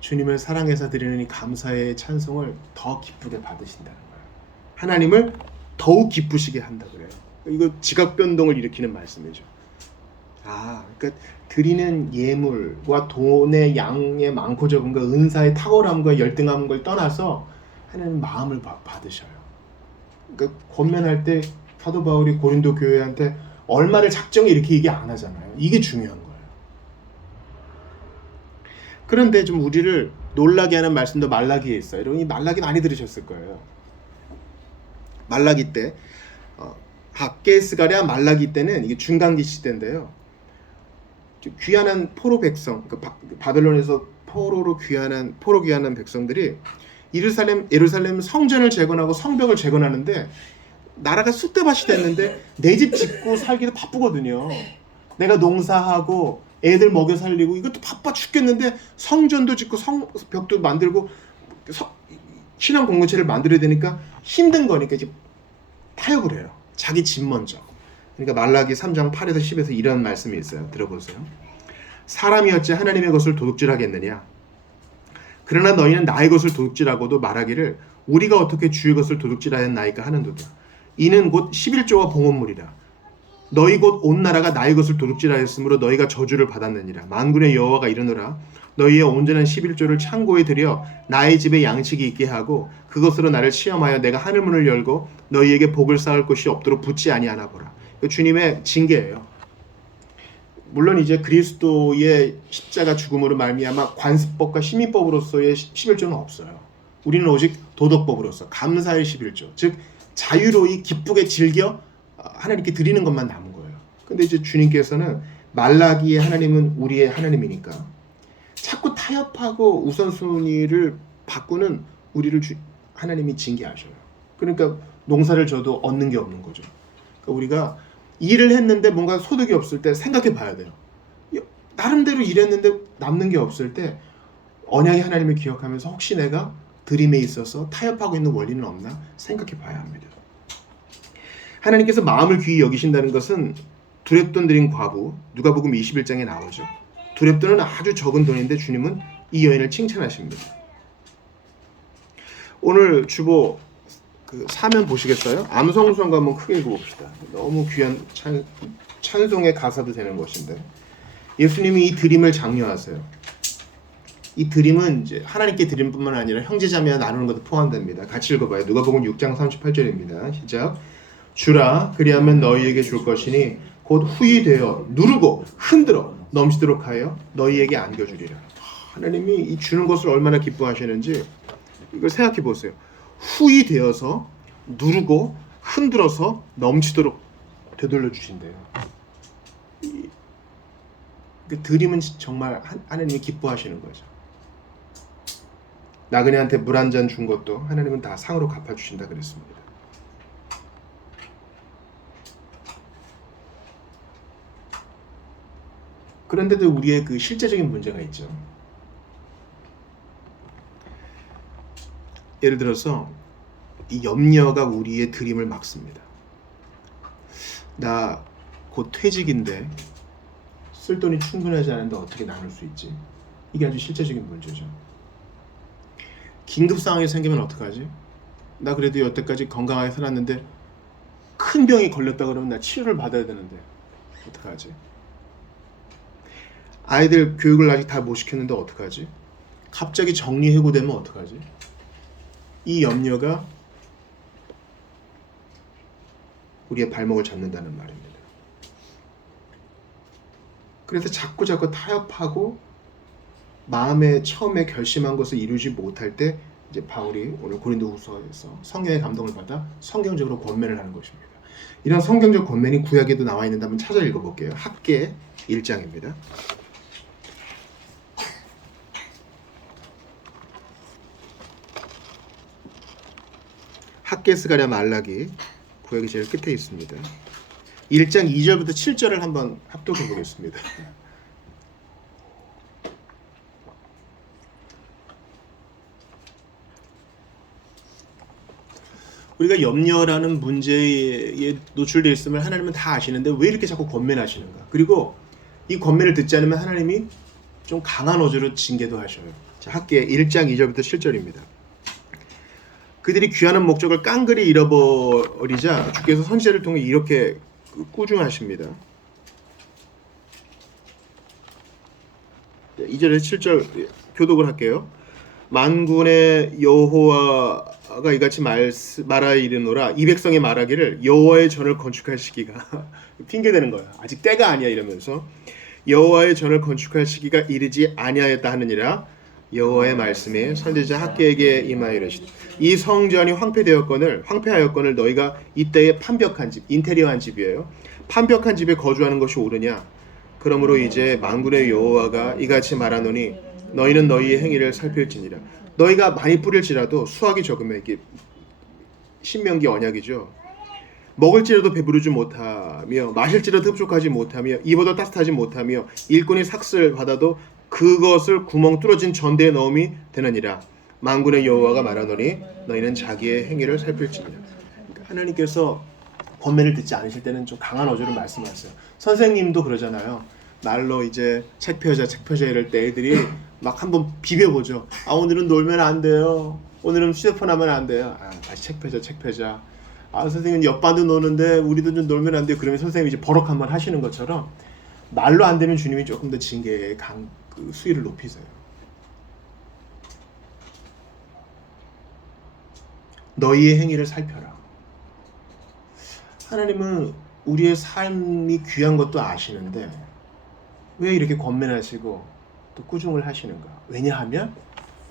주님을 사랑해서 드리는 이 감사의 찬송을 더 기쁘게 받으신다는 거예요. 하나님을 더욱 기쁘시게 한다 그래요. 이거 지각 변동을 일으키는 말씀이죠. 그러니까 드리는 예물과 돈의 양의 많고 적음과 은사의 탁월함과 열등한 걸 떠나서 하나님 마음을 받으셔요. 그러니까 권면할 때 사도 바울이 고린도 교회한테 얼마를 작정해 이렇게 얘기 안 하잖아요. 이게 중요한 거예요. 그런데 좀 우리를 놀라게 하는 말씀도 말라기에 있어요. 여러분 이 말라기 많이 들으셨을 거예요. 말라기 때 학개스가랴 말라기 때는 이게 중간기 시대인데요. 귀환한 포로 백성, 그러니까 바벨론에서 포로 귀환한 백성들이 예루살렘 성전을 재건하고 성벽을 재건하는데 나라가 쑥대밭이 됐는데 내 집 짓고 살기도 바쁘거든요. 내가 농사하고 애들 먹여 살리고 이것도 바빠 죽겠는데 성전도 짓고 벽도 만들고 신앙 공동체를 만들어야 되니까 힘든 거니까 이제 타협을 해요. 자기 집 먼저. 그러니까 말라기 3장 8에서 10에서 이런 말씀이 있어요. 들어보세요. 사람이 어찌 하나님의 것을 도둑질하겠느냐. 그러나 너희는 나의 것을 도둑질하고도 말하기를 우리가 어떻게 주의 것을 도둑질하였나이까 하는도다. 이는 곧 11조와 봉헌물이라. 너희 곧 온 나라가 나의 것을 도둑질하였으므로 너희가 저주를 받았느니라. 만군의 여호와가 이르노라. 너희의 온전한 11조를 창고에 들여 나의 집에 양식이 있게 하고 그것으로 나를 시험하여 내가 하늘문을 열고 너희에게 복을 쌓을 곳이 없도록 붙지 아니하나 보라. 주님의 징계예요. 물론 이제 그리스도의 십자가 죽음으로 말미암아 관습법과 시민법으로서의 11조는 없어요. 우리는 오직 도덕법으로서 감사의 11조, 즉 자유로이 기쁘게 즐겨 하나님께 드리는 것만 남은 거예요. 근데 이제 주님께서는 말라기의 하나님은 우리의 하나님이니까 자꾸 타협하고 우선순위를 바꾸는 우리를 하나님이 징계하셔요. 그러니까 농사를 져도 얻는 게 없는 거죠. 그러니까 우리가 일을 했는데 뭔가 소득이 없을 때 생각해 봐야 돼요. 나름대로 일했는데 남는 게 없을 때 언약의 하나님을 기억하면서 혹시 내가 드림에 있어서 타협하고 있는 원리는 없나 생각해 봐야 합니다. 하나님께서 마음을 귀히 여기신다는 것은 두렙돈 드린 과부, 누가복음 21장에 나오죠. 두렙돈은 아주 적은 돈인데 주님은 이 여인을 칭찬하십니다. 오늘 주보 사면 보시겠어요? 암송수원가 한번 크게 읽어봅시다. 너무 귀한 찬송의 가사도 되는 것인데 예수님이 이 드림을 장려하세요. 이 드림은 이제 하나님께 드림뿐만 아니라 형제자매와 나누는 것도 포함됩니다. 같이 읽어봐요. 누가복음 6장 38절입니다. 시작. 주라 그리하면 너희에게 줄 것이니 곧 후히 되어 누르고 흔들어 넘치도록 하여 너희에게 안겨주리라. 하나님이 이 주는 것을 얼마나 기뻐하시는지 이걸 생각해 보세요. 후히 되어서 누르고 흔들어서 넘치도록 되돌려 주신대요. 그 드림은 정말 하나님이 기뻐하시는 거죠. 나그네한테 물 한 잔 준 것도 하나님은 다 상으로 갚아주신다 그랬습니다. 그런데도 우리의 그 실제적인 문제가 있죠. 예를 들어서 이 염려가 우리의 드림을 막습니다. 나 곧 퇴직인데 쓸 돈이 충분하지 않은데 어떻게 나눌 수 있지? 이게 아주 실제적인 문제죠. 긴급 상황이 생기면 어떡하지? 나 그래도 여태까지 건강하게 살았는데 큰 병이 걸렸다 그러면 나 치료를 받아야 되는데 어떡하지? 아이들 교육을 아직 다 못 시켰는데 어떡하지? 갑자기 정리해고되면 어떡하지? 이 염려가 우리의 발목을 잡는다는 말입니다. 그래서 자꾸 타협하고 마음에 처음에 결심한 것을 이루지 못할 때 이제 바울이 오늘 고린도후서에서 성령의 감동을 받아 성경적으로 권면을 하는 것입니다. 이런 성경적 권면이 구약에도 나와 있는데 한번 찾아 읽어볼게요. 학개 1장입니다. 학개 스가랴 말라기 구약이 제일 끝에 있습니다. 1장 2절부터 7절을 한번 합독해 보겠습니다. 우리가 염려라는 문제에 노출되어 있음을 하나님은 다 아시는데 왜 이렇게 자꾸 권면하시는가? 그리고 이 권면을 듣지 않으면 하나님이 좀 강한 어조로 징계도 하셔요. 자, 학개 1장 2절부터 7절입니다. 그들이 귀하는 목적을 깡그리 잃어버리자 주께서 선지자를 통해 이렇게 꾸중하십니다. 2절에서 7절 교독을 할게요. 만군의 여호와가 이같이 말하이르노라. 이 백성이 말하기를 여호와의 전을 건축할 시기가 핑계대는 거야. 아직 때가 아니야 이러면서 여호와의 전을 건축할 시기가 이르지 아니하였다 하느니라. 여호와의 말씀이 선지자 학개에게 임하이르시되 이 성전이 황폐하였거늘 너희가 이때에 판벽한 집, 인테리어한 집이에요. 판벽한 집에 거주하는 것이 옳으냐? 그러므로 이제 만군의 여호와가 이같이 말하노니 너희는 너희의 행위를 살필지니라. 너희가 많이 뿌릴지라도 수확이 적으면 이게 신명기 언약이죠. 먹을지라도 배부르지 못하며 마실지라도 흡족하지 못하며 입어도 따뜻하지 못하며 일꾼이 삭슬 받아도 그것을 구멍 뚫어진 전대에 넣음이 되느니라. 만군의 여호와가 말하노니 너희는 자기의 행위를 살필지니라. 그러니까 하나님께서 권면을 듣지 않으실 때는 좀 강한 어조로 말씀하세요. 선생님도 그러잖아요. 말로 이제 책 펴자 이럴 때 애들이 막 한번 비벼보죠. 아 오늘은 놀면 안 돼요. 오늘은 휴대폰 하면 안 돼요. 아 다시 책 펴자. 아 선생님 옆반도 노는데 우리도 좀 놀면 안 돼요. 그러면 선생님이 이제 버럭 한번 하시는 것처럼 말로 안 되면 주님이 조금 더 징계의 그 수위를 높이세요. 너희의 행위를 살펴라. 하나님은 우리의 삶이 귀한 것도 아시는데 왜 이렇게 권면하시고 또 꾸중을 하시는가? 왜냐하면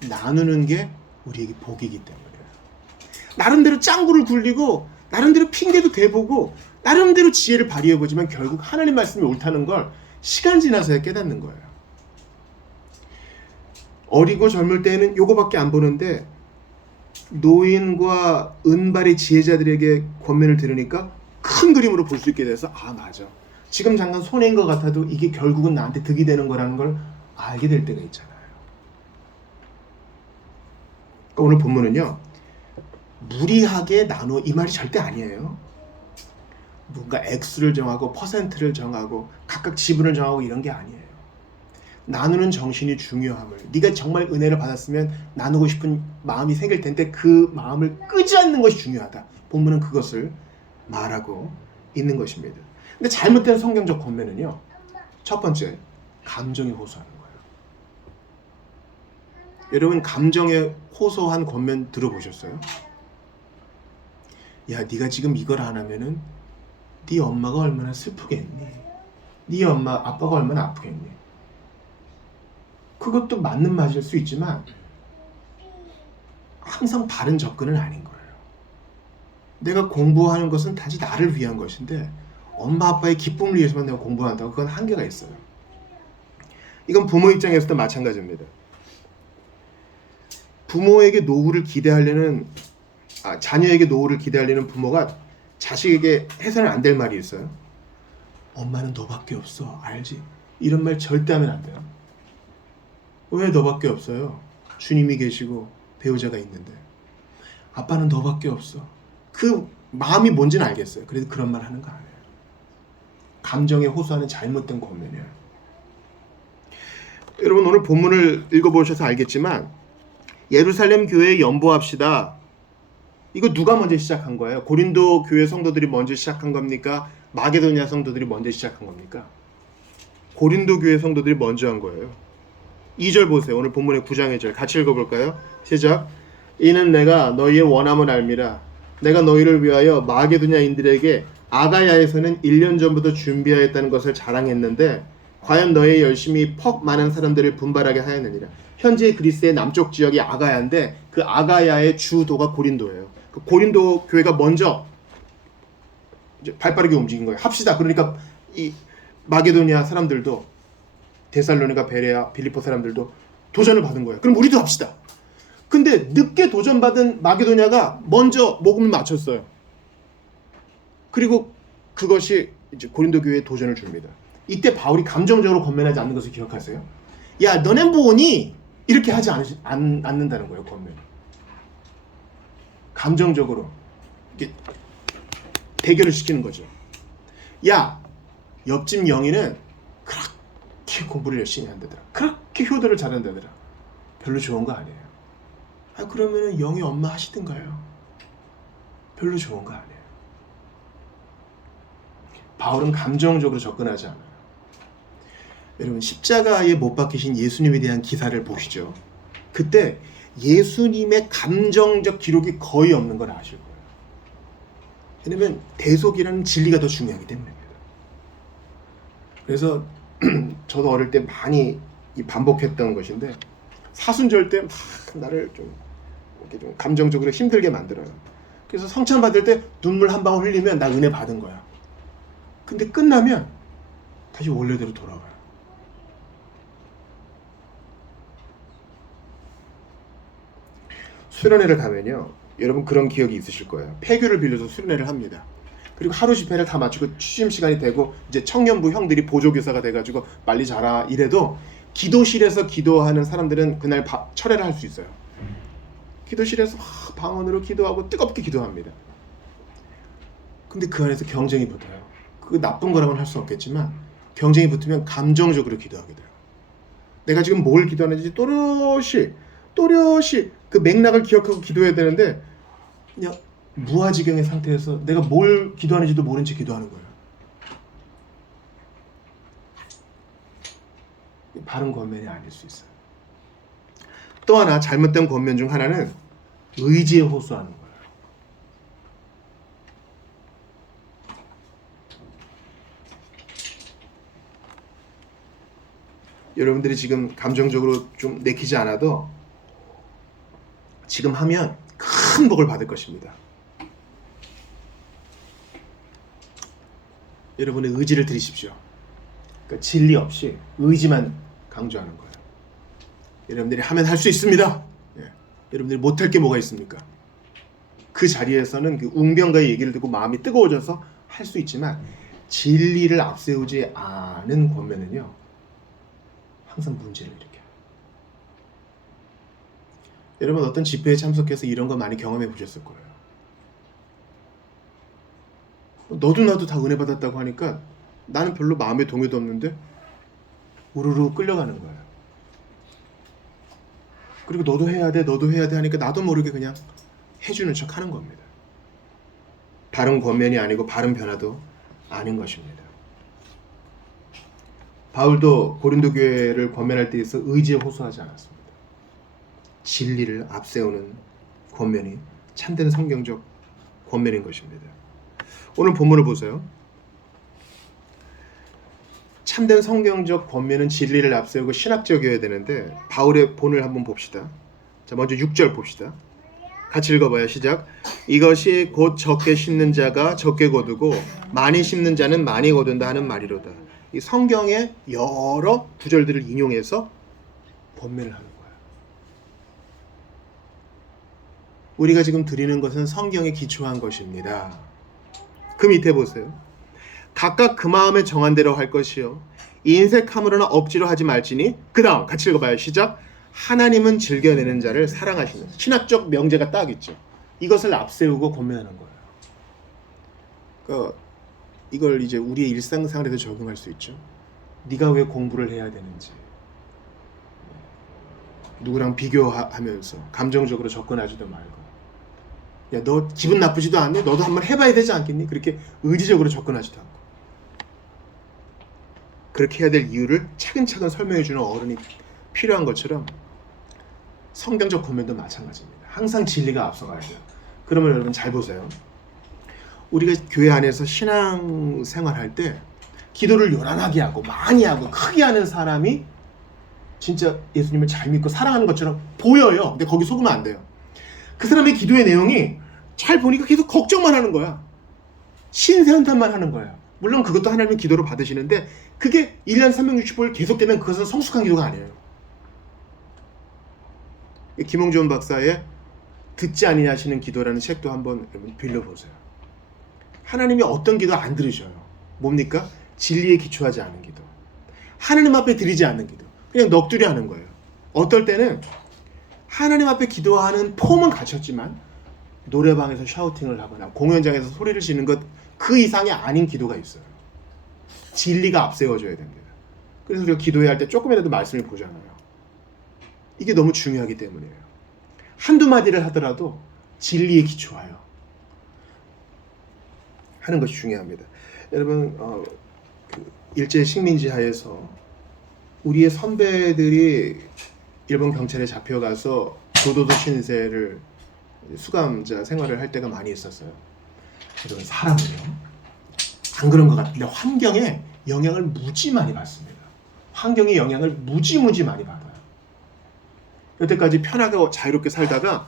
나누는 게 우리에게 복이기 때문이에요. 나름대로 짱구를 굴리고 나름대로 핑계도 대보고 나름대로 지혜를 발휘해보지만 결국 하나님 말씀이 옳다는 걸 시간 지나서야 깨닫는 거예요. 어리고 젊을 때는 요거밖에 안 보는데 노인과 은발의 지혜자들에게 권면을 들으니까 큰 그림으로 볼 수 있게 돼서 아 맞아. 지금 잠깐 손해인 것 같아도 이게 결국은 나한테 득이 되는 거라는 걸 알게 될 때가 있잖아요. 그러니까 오늘 본문은요. 무리하게 나누어 이 말이 절대 아니에요. 뭔가 액수를 정하고 퍼센트를 정하고 각각 지분을 정하고 이런 게 아니에요. 나누는 정신이 중요함을 네가 정말 은혜를 받았으면 나누고 싶은 마음이 생길 텐데 그 마음을 끄지 않는 것이 중요하다. 본문은 그것을 말하고 있는 것입니다. 근데 잘못된 성경적 권면은요. 첫 번째, 감정이 호소하는 거예요. 여러분 감정에 호소한 권면 들어보셨어요? 야, 네가 지금 이걸 안 하면은 네 엄마가 얼마나 슬프겠니? 네 엄마 아빠가 얼마나 아프겠니? 그것도 맞는 말일 수 있지만 항상 바른 접근은 아닌 거예요. 내가 공부하는 것은 단지 나를 위한 것인데 엄마 아빠의 기쁨을 위해서만 내가 공부한다고 그건 한계가 있어요. 이건 부모 입장에서도 마찬가지입니다. 부모에게 노후를 기대하려는 자녀에게 노후를 기대하려는 부모가 자식에게 해서는 안 될 말이 있어요. 엄마는 너밖에 없어, 알지? 이런 말 절대 하면 안 돼요. 왜 너밖에 없어요? 주님이 계시고 배우자가 있는데. 아빠는 너밖에 없어. 그 마음이 뭔지는 알겠어요. 그래도 그런 말 하는 거 아니에요. 감정에 호소하는 잘못된 권면이에요. 여러분 오늘 본문을 읽어보셔서 알겠지만 예루살렘 교회에 연보합시다. 이거 누가 먼저 시작한 거예요? 고린도 교회 성도들이 먼저 시작한 겁니까? 마게도냐 성도들이 먼저 시작한 겁니까? 고린도 교회 성도들이 먼저 한 거예요. 2절 보세요. 오늘 본문의 9장 2절 같이 읽어볼까요? 시작. 이는 내가 너희의 원함을 알미라. 내가 너희를 위하여 마게도냐인들에게 아가야에서는 1년 전부터 준비하였다는 것을 자랑했는데 과연 너의 열심히 퍽 많은 사람들을 분발하게 하였느니라. 현재 그리스의 남쪽 지역이 아가야인데 그 아가야의 주도가 고린도예요. 그 고린도 교회가 먼저 이제 발빠르게 움직인 거예요. 합시다. 그러니까 이 마게도냐 사람들도 데살로니가, 베레아, 빌립보 사람들도 도전을 받은 거예요. 그럼 우리도 합시다. 근데 늦게 도전받은 마게도냐가 먼저 목음을 맞췄어요. 그리고 그것이 이제 고린도 교회에 도전을 줍니다. 이때 바울이 감정적으로 권면하지 않는 것을 기억하세요? 야, 너넨 뭐니? 이렇게 하지 않는다는 거예요, 권면이. 감정적으로 이렇게 대결을 시키는 거죠. 야, 옆집 영희는 그렇게 공부를 열심히 한다더라. 그렇게 효도를 잘한다더라. 별로 좋은 거 아니에요. 그러면은 영희 엄마 하시든가요. 별로 좋은 거 아니에요. 바울은 감정적으로 접근하지 않아요. 여러분 십자가에 못 박히신 예수님에 대한 기사를 보시죠. 그때 예수님의 감정적 기록이 거의 없는 걸 아실 거예요. 왜냐면 대속이라는 진리가 더 중요하기 때문입니다. 그래서 저도 어릴 때 많이 반복했던 것인데 사순절 때 막 나를 좀 이렇게 좀 감정적으로 힘들게 만들어요. 그래서 성찬 받을 때 눈물 한 방울 흘리면 나 은혜 받은 거야. 근데 끝나면 다시 원래대로 돌아와요. 수련회를 가면요, 여러분 그런 기억이 있으실 거예요. 폐교를 빌려서 수련회를 합니다. 그리고 하루 집회를 다 마치고 취임 시간이 되고 이제 청년부 형들이 보조교사가 돼가지고 빨리 자라 이래도 기도실에서 기도하는 사람들은 그날 철회를 할 수 있어요. 기도실에서 방언으로 기도하고 뜨겁게 기도합니다. 근데 그 안에서 경쟁이 붙어요. 그 나쁜 거라고는 할 수 없겠지만 경쟁이 붙으면 감정적으로 기도하게 돼요. 내가 지금 뭘 기도하는지 또렷이 그 맥락을 기억하고 기도해야 되는데 그냥 무아지경의 상태에서 내가 뭘 기도하는지도 모른 채 기도하는 거예요. 바른 권면이 아닐 수 있어요. 또 하나 잘못된 권면 중 하나는 의지에 호소하는 거예요. 여러분들이 지금 감정적으로 좀 내키지 않아도 지금 하면 큰 복을 받을 것입니다. 여러분의 의지를 들이십시오. 그러니까 진리 없이 의지만 강조하는 거예요. 여러분들이 하면 할 수 있습니다. 여러분들이 못할 게 뭐가 있습니까? 그 자리에서는 그 웅변가의 얘기를 듣고 마음이 뜨거워져서 할 수 있지만 진리를 앞세우지 않은 권면은요 항상 문제를 일으켜요. 여러분 어떤 집회에 참석해서 이런 거 많이 경험해 보셨을 거예요. 너도 나도 다 은혜 받았다고 하니까 나는 별로 마음에 동요도 없는데 우르르 끌려가는 거예요. 그리고 너도 해야 돼 하니까 나도 모르게 그냥 해주는 척 하는 겁니다. 바른 권면이 아니고 바른 변화도 아닌 것입니다. 바울도 고린도 교회를 권면할 때 있어 의지에 호소하지 않았습니다. 진리를 앞세우는 권면이 참된 성경적 권면인 것입니다. 오늘 본문을 보세요. 참된 성경적 권면은 진리를 앞세우고 신학적이어야 되는데 바울의 본을 한번 봅시다. 자, 먼저 6절 봅시다. 같이 읽어봐요. 시작. 이것이 곧 적게 심는 자가 적게 거두고 많이 심는 자는 많이 거둔다 하는 말이로다. 이 성경의 여러 구절들을 인용해서 권면을 하는 거예요. 우리가 지금 드리는 것은 성경에 기초한 것입니다. 그 밑에 보세요. 각각 그 마음에 정한 대로 할 것이요 인색함으로나 억지로 하지 말지니. 그 다음 같이 읽어봐요. 시작. 하나님은 즐겨내는 자를 사랑하시는. 신학적 명제가 딱 있죠. 이것을 앞세우고 권면하는 거예요. 그러니까 이걸 이제 우리의 일상생활에도 적용할 수 있죠. 네가 왜 공부를 해야 되는지, 누구랑 비교하면서 감정적으로 접근하지도 말고, 야, 너 기분 나쁘지도 않네? 너도 한번 해봐야 되지 않겠니? 그렇게 의지적으로 접근하지도 않고, 그렇게 해야 될 이유를 차근차근 설명해주는 어른이 필요한 것처럼 성경적 권면도 마찬가지입니다. 항상 진리가 앞서가야 돼요. 그러면 여러분 잘 보세요. 우리가 교회 안에서 신앙생활할 때 기도를 요란하게 하고 많이 하고 크게 하는 사람이 진짜 예수님을 잘 믿고 사랑하는 것처럼 보여요. 근데 거기 속으면 안 돼요. 그 사람의 기도의 내용이 잘 보니까 계속 걱정만 하는 거야. 신세한탄만 하는 거예요. 물론 그것도 하나님의 기도로 받으시는데 그게 1년 365일 계속되면 그것은 성숙한 기도가 아니에요. 김홍준 박사의 듣지 아니하시는 기도라는 책도 한번 빌려보세요. 하나님이 어떤 기도 안 들으셔요. 뭡니까? 진리에 기초하지 않은 기도. 하나님 앞에 드리지 않는 기도. 그냥 넋두리 하는 거예요. 어떨 때는 하나님 앞에 기도하는 폼은 갖췄지만 노래방에서 샤우팅을 하거나 공연장에서 소리를 지르는 것 그 이상이 아닌 기도가 있어요. 진리가 앞세워져야 됩니다. 그래서 우리가 기도해야 할 때 조금이라도 말씀을 보잖아요. 이게 너무 중요하기 때문이에요. 한두 마디를 하더라도 진리에 기초하여 하는 것이 중요합니다. 여러분 일제 식민지 하에서 우리의 선배들이 일본 경찰에 잡혀가서 교도소 신세를 수감자 생활을 할 때가 많이 있었어요. 여러분 사람은요 안 그런 것 같은데 환경에 영향을 무지 많이 받습니다. 환경의 영향을 무지 많이 받아요. 여태까지 편하게 자유롭게 살다가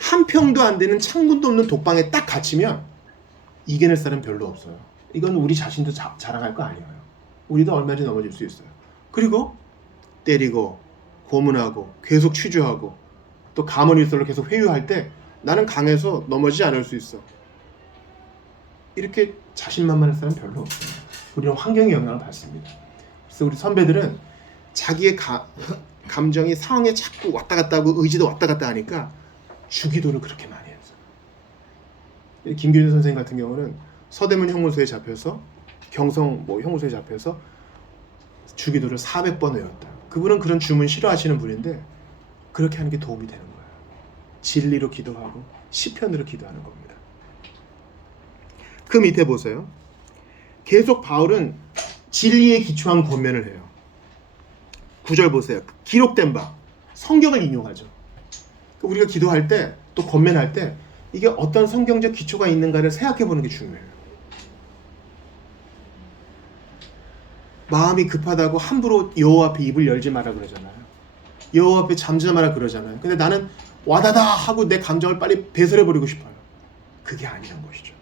한 평도 안 되는 창문도 없는 독방에 딱 갇히면 이겨낼 사람 별로 없어요. 이건 우리 자신도 자랑할 거 아니에요. 우리도 얼마든지 넘어질 수 있어요. 그리고 때리고 고문하고 계속 취조하고 또 가문일설로 계속 회유할 때 나는 강해서 넘어지지 않을 수 있어. 이렇게 자신만만한 사람 별로 없어요. 우리는 환경의 영향을 받습니다. 그래서 우리 선배들은 자기의 감정이 상황에 자꾸 왔다 갔다 하고 의지도 왔다 갔다 하니까 주기도를 그렇게 많이 했어요. 김규진 선생님 같은 경우는 서대문 형무소에 잡혀서 경성 형무소에 잡혀서 주기도를 400번 외웠다. 그분은 그런 주문 싫어하시는 분인데 그렇게 하는 게 도움이 되는 거예요. 진리로 기도하고 시편으로 기도하는 겁니다. 그 밑에 보세요. 계속 바울은 진리에 기초한 권면을 해요. 9절 보세요. 기록된 바 성경을 인용하죠. 우리가 기도할 때 또 권면할 때 이게 어떤 성경적 기초가 있는가를 생각해 보는 게 중요해요. 마음이 급하다고 함부로 여호와 앞에 입을 열지 마라 그러잖아요. 여호와 앞에 잠자 마라 그러잖아요. 근데 나는 와다다 하고 내 감정을 빨리 배설해 버리고 싶어요. 그게 아니란 것이죠.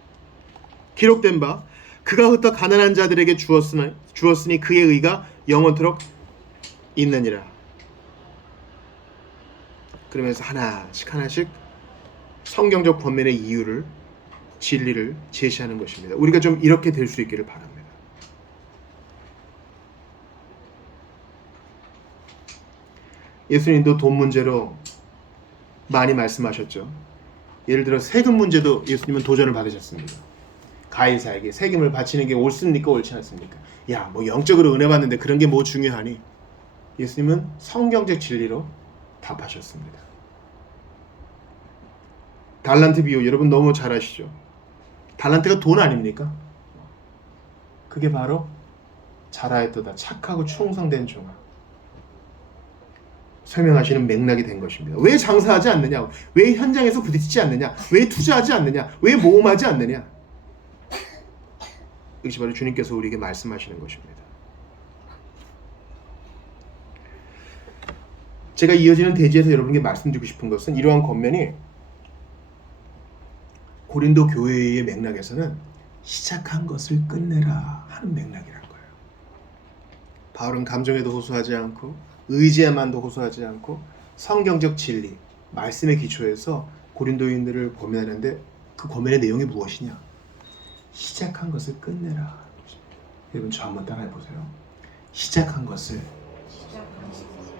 기록된 바 그가 흩어 가난한 자들에게 주었으니 그의 의가 영원토록 있느니라. 그러면서 하나씩 성경적 권면의 이유를 진리를 제시하는 것입니다. 우리가 좀 이렇게 될 수 있기를 바랍니다. 예수님도 돈 문제로 많이 말씀하셨죠. 예를 들어 세금 문제도 예수님은 도전을 받으셨습니다. 가이사에게 세금을 바치는 게 옳습니까 옳지 않습니까? 야, 뭐 영적으로 은혜 받는데 그런 게 뭐 중요하니? 예수님은 성경적 진리로 답하셨습니다. 달란트 비유 여러분 너무 잘 아시죠? 달란트가 돈 아닙니까? 그게 바로 잘하였도다 착하고 충성된 종아. 설명하시는 맥락이 된 것입니다. 왜 장사하지 않느냐? 왜 현장에서 부딪히지 않느냐? 왜 투자하지 않느냐? 왜 모험하지 않느냐? 이것이 바로 주님께서 우리에게 말씀하시는 것입니다. 제가 이어지는 대지에서 여러분께 말씀드리고 싶은 것은 이러한 겉면이 고린도 교회의 맥락에서는 시작한 것을 끝내라 하는 맥락이란 거예요. 바울은 감정에도 호소하지 않고 의지에만도 호소하지 않고 성경적 진리, 말씀의 기초에서 고린도인들을 고면하는데 그 고면의 내용이 무엇이냐? 시작한 것을 끝내라. 여러분 저 한번 따라해 보세요. 시작한 것을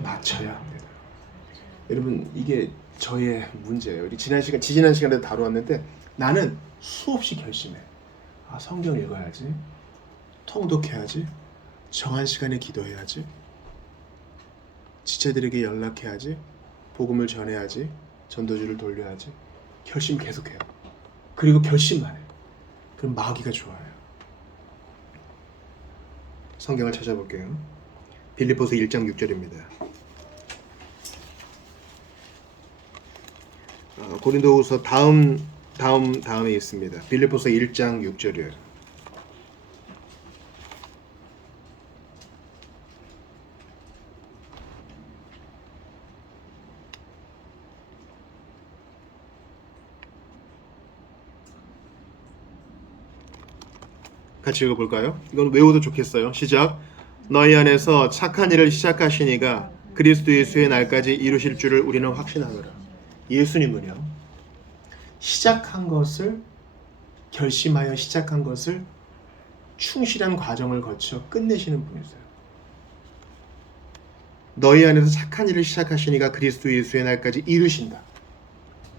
마쳐야 합니다. 여러분 이게 저의 문제예요. 우리 지난 시간에도 다루었는데 나는 수없이 결심해. 성경 읽어야지, 통독해야지, 정한 시간에 기도해야지, 지체들에게 연락해야지, 복음을 전해야지, 전도주를 돌려야지. 결심 계속해요. 그리고 결심만 해. 그럼 마귀가 좋아요. 성경을 찾아볼게요. 빌립보서 1장 6절입니다. 고린도후서 다음에 있습니다. 빌립보서 1장 6절이에요. 같이 읽어볼까요? 이건 외워도 좋겠어요. 시작. 너희 안에서 착한 일을 시작하시니가 그리스도 예수의 날까지 이루실 줄을 우리는 확신하노라. 예수님은요, 시작한 것을, 결심하여 시작한 것을 충실한 과정을 거쳐 끝내시는 분이세요. 너희 안에서 착한 일을 시작하시니가 그리스도 예수의 날까지 이루신다.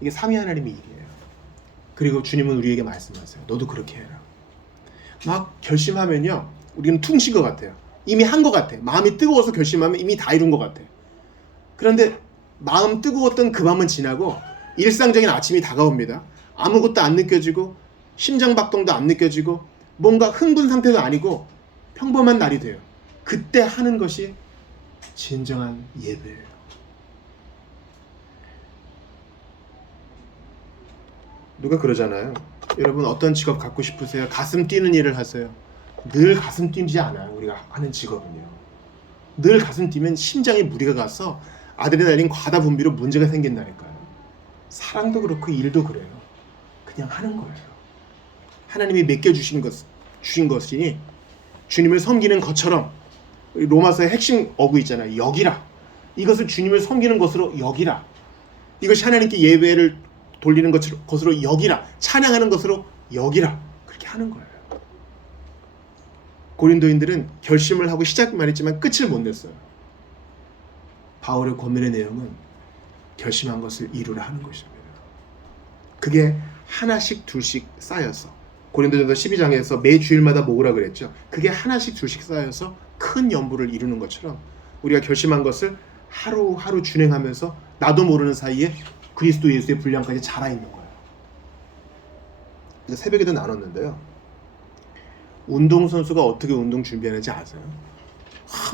이게 삼위 하나님의 일이에요. 그리고 주님은 우리에게 말씀하세요. 너도 그렇게 해라. 막 결심하면요, 우리는 퉁친 것 같아요. 이미 한 것 같아. 마음이 뜨거워서 결심하면 이미 다 이룬 것 같아. 그런데 마음 뜨거웠던 그 밤은 지나고 일상적인 아침이 다가옵니다. 아무것도 안 느껴지고 심장박동도 안 느껴지고 뭔가 흥분 상태도 아니고 평범한 날이 돼요. 그때 하는 것이 진정한 예배예요. 누가 그러잖아요. 여러분 어떤 직업 갖고 싶으세요? 가슴 뛰는 일을 하세요. 늘 가슴 뛰지 않아요. 우리가 하는 직업은요. 늘 가슴 뛰면 심장에 무리가 가서 아드레날린 과다 분비로 문제가 생긴다니까요. 사랑도 그렇고 일도 그래요. 그냥 하는 거예요. 하나님이 맡겨주신 것이니 주님을 섬기는 것처럼 로마서의 핵심 어구 있잖아요. 여기라. 이것을 주님을 섬기는 것으로 여기라. 이것이 하나님께 예배를 돌리는 것으로 여기라. 찬양하는 것으로 여기라. 그렇게 하는 거예요. 고린도인들은 결심을 하고 시작만 했지만 끝을 못 냈어요. 바울의 권면의 내용은 결심한 것을 이루라 하는 것입니다. 그게 하나씩 둘씩 쌓여서 고린도전서 12장에서 매 주일마다 모으라 그랬죠. 그게 하나씩 둘씩 쌓여서 큰 연부를 이루는 것처럼 우리가 결심한 것을 하루하루 준행하면서 나도 모르는 사이에 그리스도 예수의 분량까지 자라있는 거예요. 새벽에도 나눴는데요. 운동선수가 어떻게 운동 준비하는지 아세요?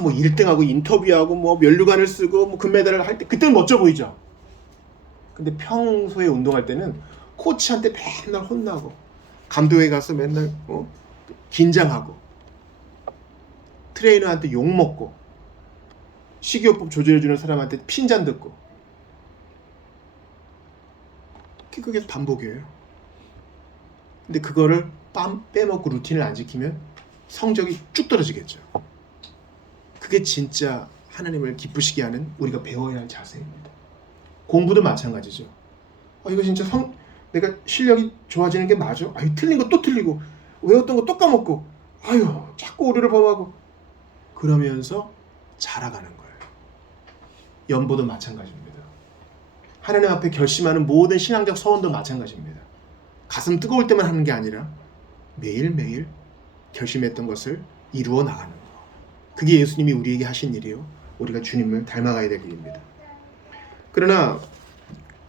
뭐 1등하고 인터뷰하고 뭐 면류관을 쓰고 뭐 금메달을 할 때 그때는 멋져 보이죠. 근데 평소에 운동할 때는 코치한테 맨날 혼나고 감독에 가서 맨날 긴장하고 트레이너한테 욕먹고 식이요법 조절해주는 사람한테 핀잔 듣고 그게 반복이에요. 근데 그거를 빼먹고 루틴을 안 지키면 성적이 쭉 떨어지겠죠. 그게 진짜 하나님을 기쁘시게 하는 우리가 배워야 할 자세입니다. 공부도 마찬가지죠. 이거 진짜 내가 실력이 좋아지는 게 맞아? 틀린 거 또 틀리고 외웠던 거 또 까먹고 자꾸 오류를 범하고 그러면서 자라가는 거예요. 연보도 마찬가지입니다. 하나님 앞에 결심하는 모든 신앙적 서원도 마찬가지입니다. 가슴 뜨거울 때만 하는 게 아니라 매일매일 결심했던 것을 이루어 나가는 거. 그게 예수님이 우리에게 하신 일이요. 우리가 주님을 닮아가야 될 일입니다. 그러나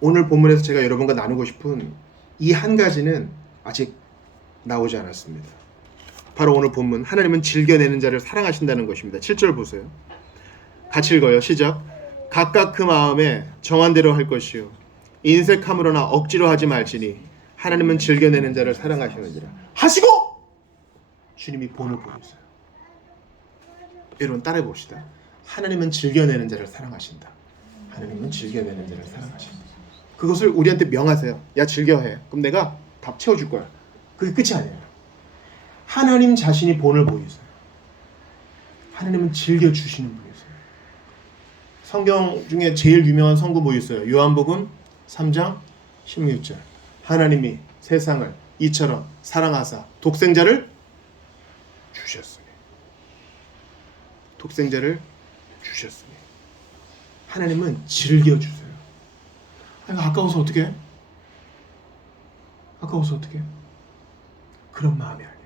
오늘 본문에서 제가 여러분과 나누고 싶은 이 한 가지는 아직 나오지 않았습니다. 바로 오늘 본문 하나님은 즐겨내는 자를 사랑하신다는 것입니다. 7절 보세요. 같이 읽어요. 시작. 각각 그 마음에 정한 대로 할 것이요 인색함으로나 억지로 하지 말지니 하나님은 즐겨내는 자를 사랑하시느니라 하시고 주님이 본을 보여주세요. 여러분 따라해 봅시다. 하나님은 즐겨내는 자를 사랑하신다. 하나님은 즐겨내는 자를 사랑하신다. 그것을 우리한테 명하세요. 야 즐겨해. 그럼 내가 답 채워줄 거야. 그게 끝이 아니에요. 하나님 자신이 본을 보이세요. 하나님은 즐겨주시는 분이세요. 성경 중에 제일 유명한 성구 뭐 있어요? 요한복음 3장 16절. 하나님이 세상을 이처럼 사랑하사 독생자를 주셨으니. 독생자를 주셨으니. 하나님은 즐겨주세요. 아까워서 어떻게 해? 아까워서 어떻게 해? 그런 마음이 아니에요.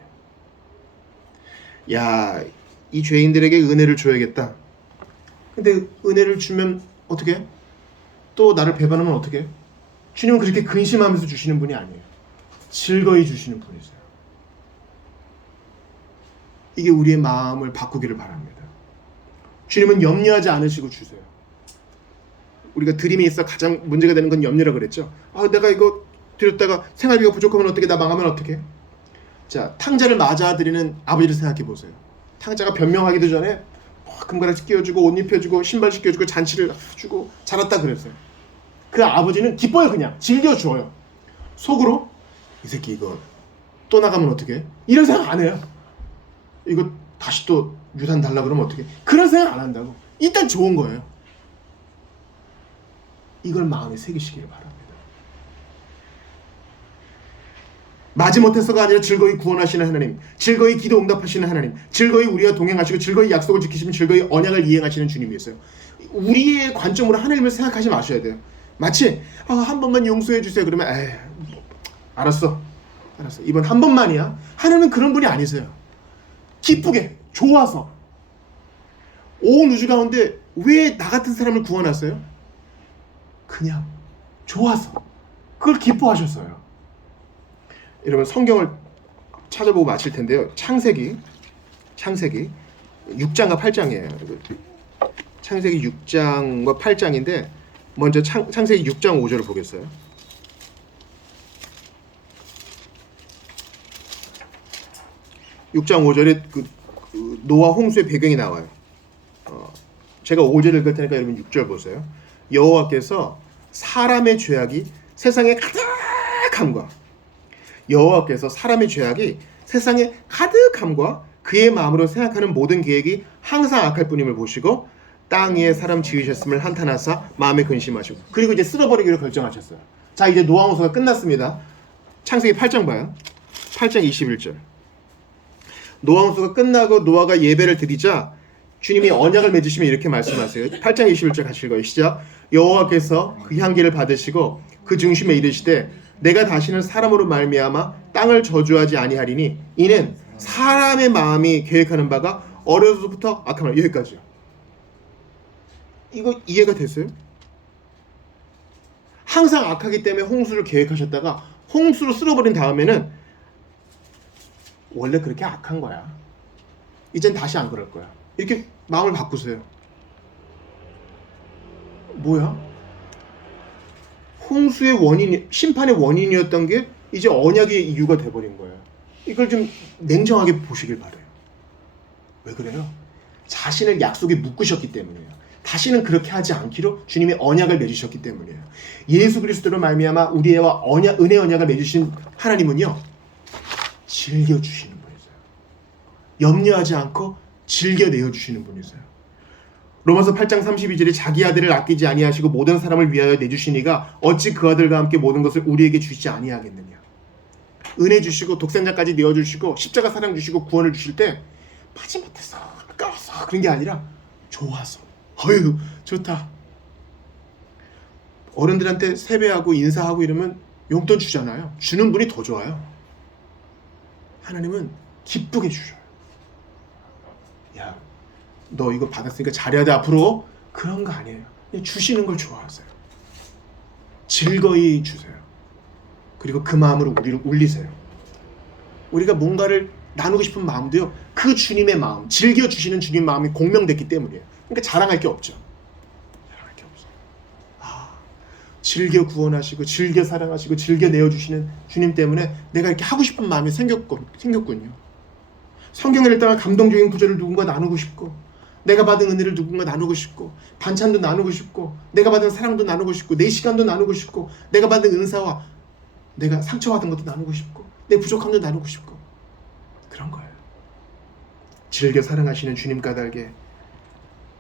야, 이 죄인들에게 은혜를 줘야겠다. 근데 은혜를 주면 어떻게 해? 또 나를 배반하면 어떻게 해? 주님은 그렇게 근심하면서 주시는 분이 아니에요. 즐거이 주시는 분이세요. 이게 우리의 마음을 바꾸기를 바랍니다. 주님은 염려하지 않으시고 주세요. 우리가 드림에 있어 가장 문제가 되는 건 염려라 그랬죠. 내가 이거 드렸다가 생활비가 부족하면 어떻게, 나 망하면 어떻게? 자, 탕자를 맞아들이는 아버지를 생각해 보세요. 탕자가 변명하기도 전에 금가락지 끼워주고 옷 입혀주고 신발 씻겨주고 잔치를 주고 자랐다 그랬어요. 그 아버지는 기뻐요. 그냥 즐겨줘요. 속으로 이 새끼 이거 또 나가면 어떻게? 이런 생각 안 해요. 이거 다시 또 유산 달라 그러면 어떻게? 그런 생각 안 한다고. 일단 좋은 거예요. 이걸 마음에 새기시기를 바랍니다. 마지못해서가 아니라 즐거이 구원하시는 하나님, 즐거이 기도 응답하시는 하나님, 즐거이 우리와 동행하시고 즐거이 약속을 지키시면 즐거이 언약을 이행하시는 주님이었어요. 우리의 관점으로 하나님을 생각하지 마셔야 돼요. 마치 한 번만 용서해 주세요 그러면 알았어 이번 한 번만이야. 하나님은 그런 분이 아니세요. 기쁘게 좋아서 온 우주 가운데 왜 나 같은 사람을 구원하세요? 그냥 좋아서 그걸 기뻐하셨어요. 여러분 성경을 찾아보고 마칠 텐데요. 창세기 6장과 8장이에요. 창세기 6장과 8장인데 먼저 창세기 6장 5절을 보겠어요. (6장 5절에) 그 노아 홍수의 배경이 나와요. 제가 5절 읽을 테니까 여러분 6절 보세요. 여호와께서 사람의 죄악이 세상에 가득함과 그의 마음으로 생각하는 모든 계획이 항상 악할 뿐임을 보시고 땅 위에 사람 지으셨음을 한탄하사 마음에 근심하시고 그리고 이제 쓸어버리기로 결정하셨어요. 자, 이제 노아 홍수가 끝났습니다. 창세기 8장 봐요. 8장 21절. 노아 홍수가 끝나고 노아가 예배를 드리자 주님이 언약을 맺으시면 이렇게 말씀하세요. 8장 21절 같이 읽어요. 시작. 여호와께서 그 향기를 받으시고 그 중심에 이르시되 내가 다시는 사람으로 말미암아 땅을 저주하지 아니하리니 이는 사람의 마음이 계획하는 바가 어려서부터 악함이라. 여기까지요. 이거 이해가 됐어요? 항상 악하기 때문에 홍수를 계획하셨다가 홍수로 쓸어버린 다음에는 원래 그렇게 악한 거야. 이젠 다시 안 그럴 거야. 이렇게 마음을 바꾸세요. 뭐야? 홍수의 원인, 심판의 원인이었던 게 이제 언약의 이유가 돼버린 거예요. 이걸 좀 냉정하게 보시길 바래요. 왜 그래요? 자신을 약속에 묶으셨기 때문이에요. 다시는 그렇게 하지 않기로 주님이 언약을 맺으셨기 때문이에요. 예수 그리스도로 말미암아 우리와 은혜 언약을 맺으신 하나님은요, 즐겨주시는 분이세요. 염려하지 않고 즐겨내어 주시는 분이세요. 로마서 8장 32절에 자기 아들을 아끼지 아니하시고 모든 사람을 위하여 내주시니가 어찌 그 아들과 함께 모든 것을 우리에게 주시지 아니하겠느냐. 은혜 주시고 독생자까지 내어주시고 십자가 사랑 주시고 구원을 주실 때 마지못해서 아까워서 그런 게 아니라 좋아서 어휴 좋다. 어른들한테 세배하고 인사하고 이러면 용돈 주잖아요. 주는 분이 더 좋아요. 하나님은 기쁘게 주셔요. 야, 너 이거 받았으니까 잘해야 돼 앞으로. 그런 거 아니에요. 그냥 주시는 걸 좋아하세요. 즐거이 주세요. 그리고 그 마음으로 우리를 울리세요. 우리가 뭔가를 나누고 싶은 마음도요, 그 주님의 마음, 즐겨주시는 주님 마음이 공명됐기 때문이에요. 그러니까 자랑할 게 없죠. 자랑할 게 즐겨 구원하시고 즐겨 사랑하시고 즐겨 내어주시는 주님 때문에 내가 이렇게 하고 싶은 마음이 생겼군요. 성경을 읽다가 감동적인 구절을 누군가 나누고 싶고, 내가 받은 은혜를 누군가 나누고 싶고, 반찬도 나누고 싶고, 내가 받은 사랑도 나누고 싶고, 내 시간도 나누고 싶고, 내가 받은 은사와 내가 상처받은 것도 나누고 싶고, 내 부족함도 나누고 싶고, 그런 거예요. 즐겨 사랑하시는 주님 까닭에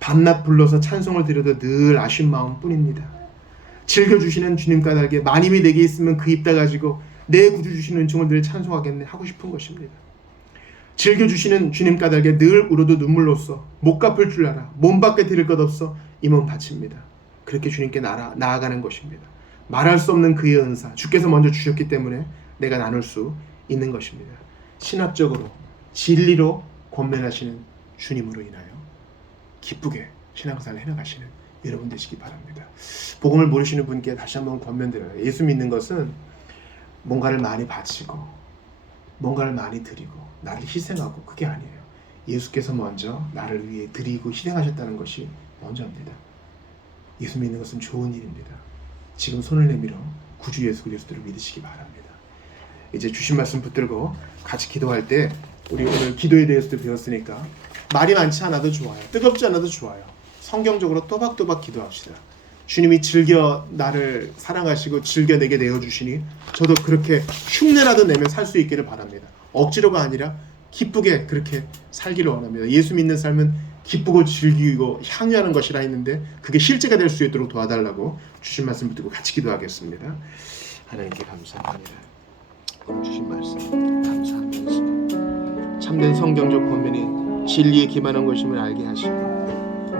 밤낮 불러서 찬송을 드려도 늘 아쉬운 마음뿐입니다. 즐겨주시는 주님 까닭에 마님이 내게 있으면 그 입 다 가지고 내 구주 주시는 은총을 늘 찬송하겠네 하고 싶은 것입니다. 즐겨주시는 주님 까닭에 늘 울어도 눈물로써 못 갚을 줄 알아 몸 밖에 드릴 것 없어 이 몸 바칩니다. 그렇게 주님께 나아가는 것입니다. 말할 수 없는 그의 은사, 주께서 먼저 주셨기 때문에 내가 나눌 수 있는 것입니다. 신학적으로 진리로 권면하시는 주님으로 인하여 기쁘게 신앙생활을 해나가시는 여러분 되시기 바랍니다. 복음을 모르시는 분께 다시 한번 권면드려요. 예수 믿는 것은 뭔가를 많이 바치고 뭔가를 많이 드리고 나를 희생하고, 그게 아니에요. 예수께서 먼저 나를 위해 드리고 희생하셨다는 것이 먼저입니다. 예수 믿는 것은 좋은 일입니다. 지금 손을 내밀어 구주 예수 그리스도를 믿으시기 바랍니다. 이제 주신 말씀 붙들고 같이 기도할 때, 우리 오늘 기도에 대해서도 배웠으니까 말이 많지 않아도 좋아요. 뜨겁지 않아도 좋아요. 성경적으로 또박또박 기도합시다. 주님이 즐겨 나를 사랑하시고 즐겨 내게 내어주시니 저도 그렇게 흉내라도 내며 살 수 있기를 바랍니다. 억지로가 아니라 기쁘게 그렇게 살기를 원합니다. 예수 믿는 삶은 기쁘고 즐기고 향유하는 것이라 했는데 그게 실제가 될 수 있도록 도와달라고 주신 말씀 붙들고 같이 기도하겠습니다. 하나님께 감사합니다. 오늘 주신 말씀 감사하면서 참된 성경적 권면이 진리에 기반한 것임을 알게 하시고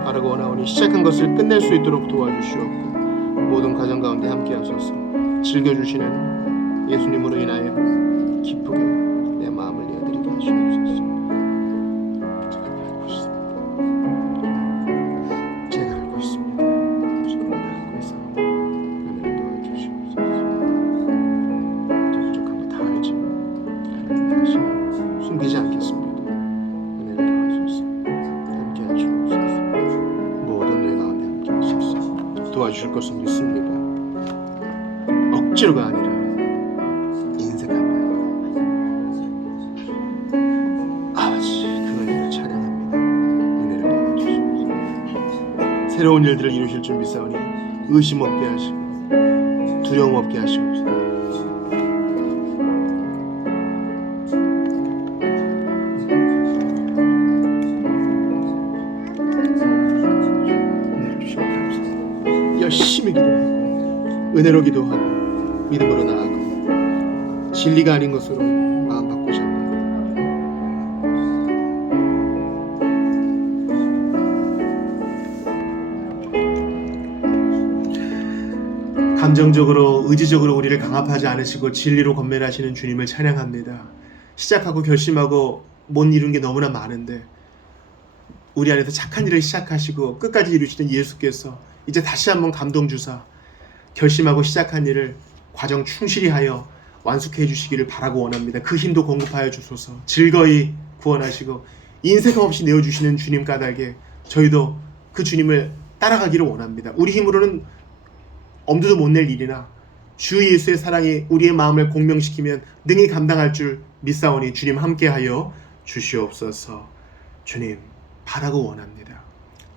바라고 원하오니 시작한 것을 끝낼 수 있도록 도와주시옵고, 모든 과정 가운데 함께 하소서. 즐겨주시는 예수님으로 인하여 기쁘게 내 마음을 내어드리게 하시옵소서. 제가 알고 있습니다. 지금 알고 있습니다. 은혜를 도와주시옵소서. 제 부족한 거 다 알지만 하나님 다시 숨기지 않겠습니다. 은혜를 도와주소서. 함께 하시옵소서. 모든 내 가운데 함께 하소서. 도와주실 것을 믿습니다. 억지로가 아니라 인색합니다. 아버지, 그 은혜를 찬양합니다. 은혜를 도와주시옵소서. 새로운 일들을 이루실 줄 믿사오니 의심 없게 하시고 두려움 없게 하시옵소서. 열심히 기도하고 은혜로 기도하고 믿음으로 나아가고 진리가 아닌 것으로 마음 바꾸자. 감정적으로 의지적으로 우리를 강압하지 않으시고 진리로 권면하시는 주님을 찬양합니다. 시작하고 결심하고 못 이룬 게 너무나 많은데 우리 안에서 착한 일을 시작하시고 끝까지 이루시는 예수께서 이제 다시 한번 감동 주사 결심하고 시작한 일을 과정 충실히 하여 완숙해 주시기를 바라고 원합니다. 그 힘도 공급하여 주소서. 즐거이 구원하시고 인색함 없이 내어주시는 주님 까닭에 저희도 그 주님을 따라가기를 원합니다. 우리 힘으로는 엄두도 못 낼 일이나 주 예수의 사랑이 우리의 마음을 공명시키면 능히 감당할 줄 믿사오니 주님 함께하여 주시옵소서. 주님 바라고 원합니다.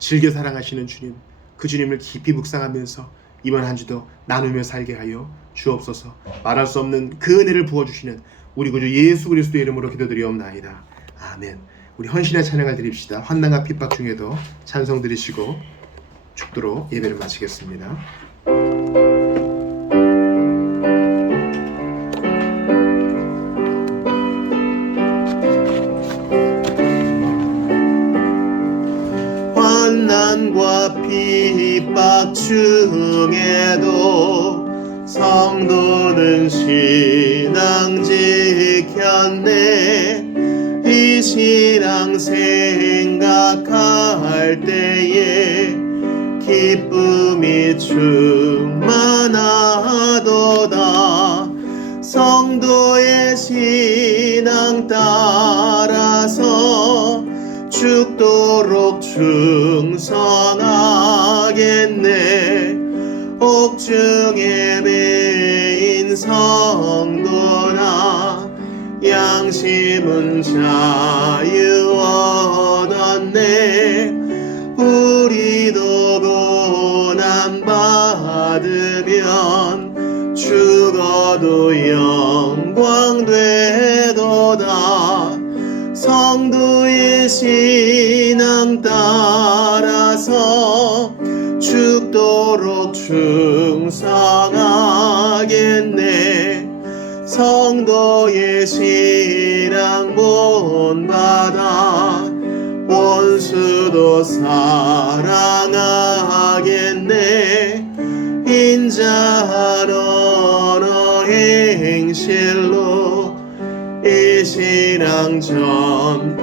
즐겨 사랑하시는 주님, 그 주님을 깊이 묵상하면서 이번 한 주도 나누며 살게 하여 주옵소서. 말할 수 없는 그 은혜를 부어주시는 우리 구주 예수 그리스도의 이름으로 기도드리옵나이다. 아멘. 우리 헌신의 찬양을 드립시다. 환난과 핍박 중에도 찬송 드리시고 축도로 예배를 마치겠습니다. 환난과 핍박 중에도 성도는 신앙 지켰네. 이 신앙 생각할 때에 기쁨이 충만하도다. 성도의 신앙 따라서 죽도록 충성하겠네. 복중에 매인 성도나 양심은 자유 얻었네. 우리도 고난 받으면 죽어도 영광 되도다. 성도의 신앙 따라서 죽도록 충성하겠네. 성도의 신앙 본받아 원수도 사랑하겠네. 인자한 언어 행실로 이 신앙 전파하리라.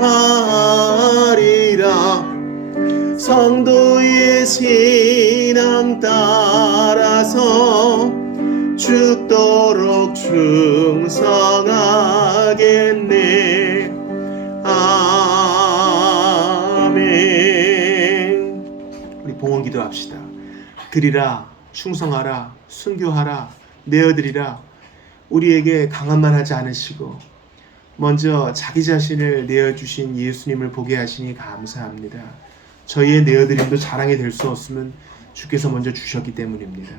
성도의 신앙 따라서 죽도록 충성하겠네. 아멘. 우리 봉헌 기도합시다. 드리라, 충성하라, 순교하라, 내어드리라. 우리에게 강함만 하지 않으시고 먼저 자기 자신을 내어주신 예수님을 보게 하시니 감사합니다. 저희의 내어드림도 자랑이 될 수 없으면 주께서 먼저 주셨기 때문입니다.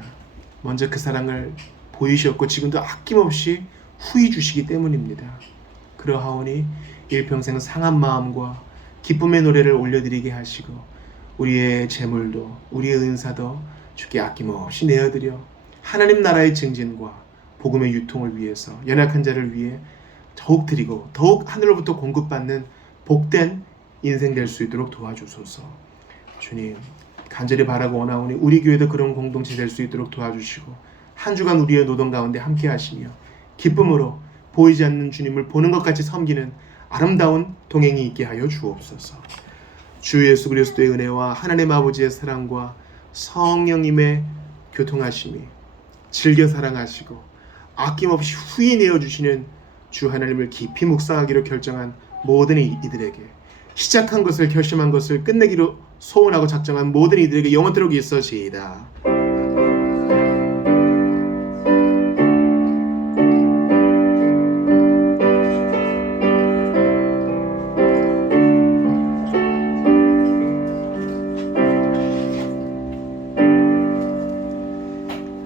먼저 그 사랑을 보이셨고 지금도 아낌없이 후히 주시기 때문입니다. 그러하오니 일평생 상한 마음과 기쁨의 노래를 올려드리게 하시고 우리의 재물도 우리의 은사도 주께 아낌없이 내어드려 하나님 나라의 증진과 복음의 유통을 위해서 연약한 자를 위해 더욱 드리고 더욱 하늘로부터 공급받는 복된 인생 될 수 있도록 도와주소서. 주님, 간절히 바라고 원하오니 우리 교회도 그런 공동체 될 수 있도록 도와주시고 한 주간 우리의 노동 가운데 함께 하시며 기쁨으로 보이지 않는 주님을 보는 것 같이 섬기는 아름다운 동행이 있게 하여 주옵소서. 주 예수 그리스도의 은혜와 하나님 아버지의 사랑과 성령님의 교통하심이 즐겨 사랑하시고 아낌없이 후히 내어주시는 주 하나님을 깊이 묵상하기로 결정한 모든 이들에게, 시작한 것을 결심한 것을 끝내기로 소원하고 작정한 모든 이들에게 영원토록 있어지이다.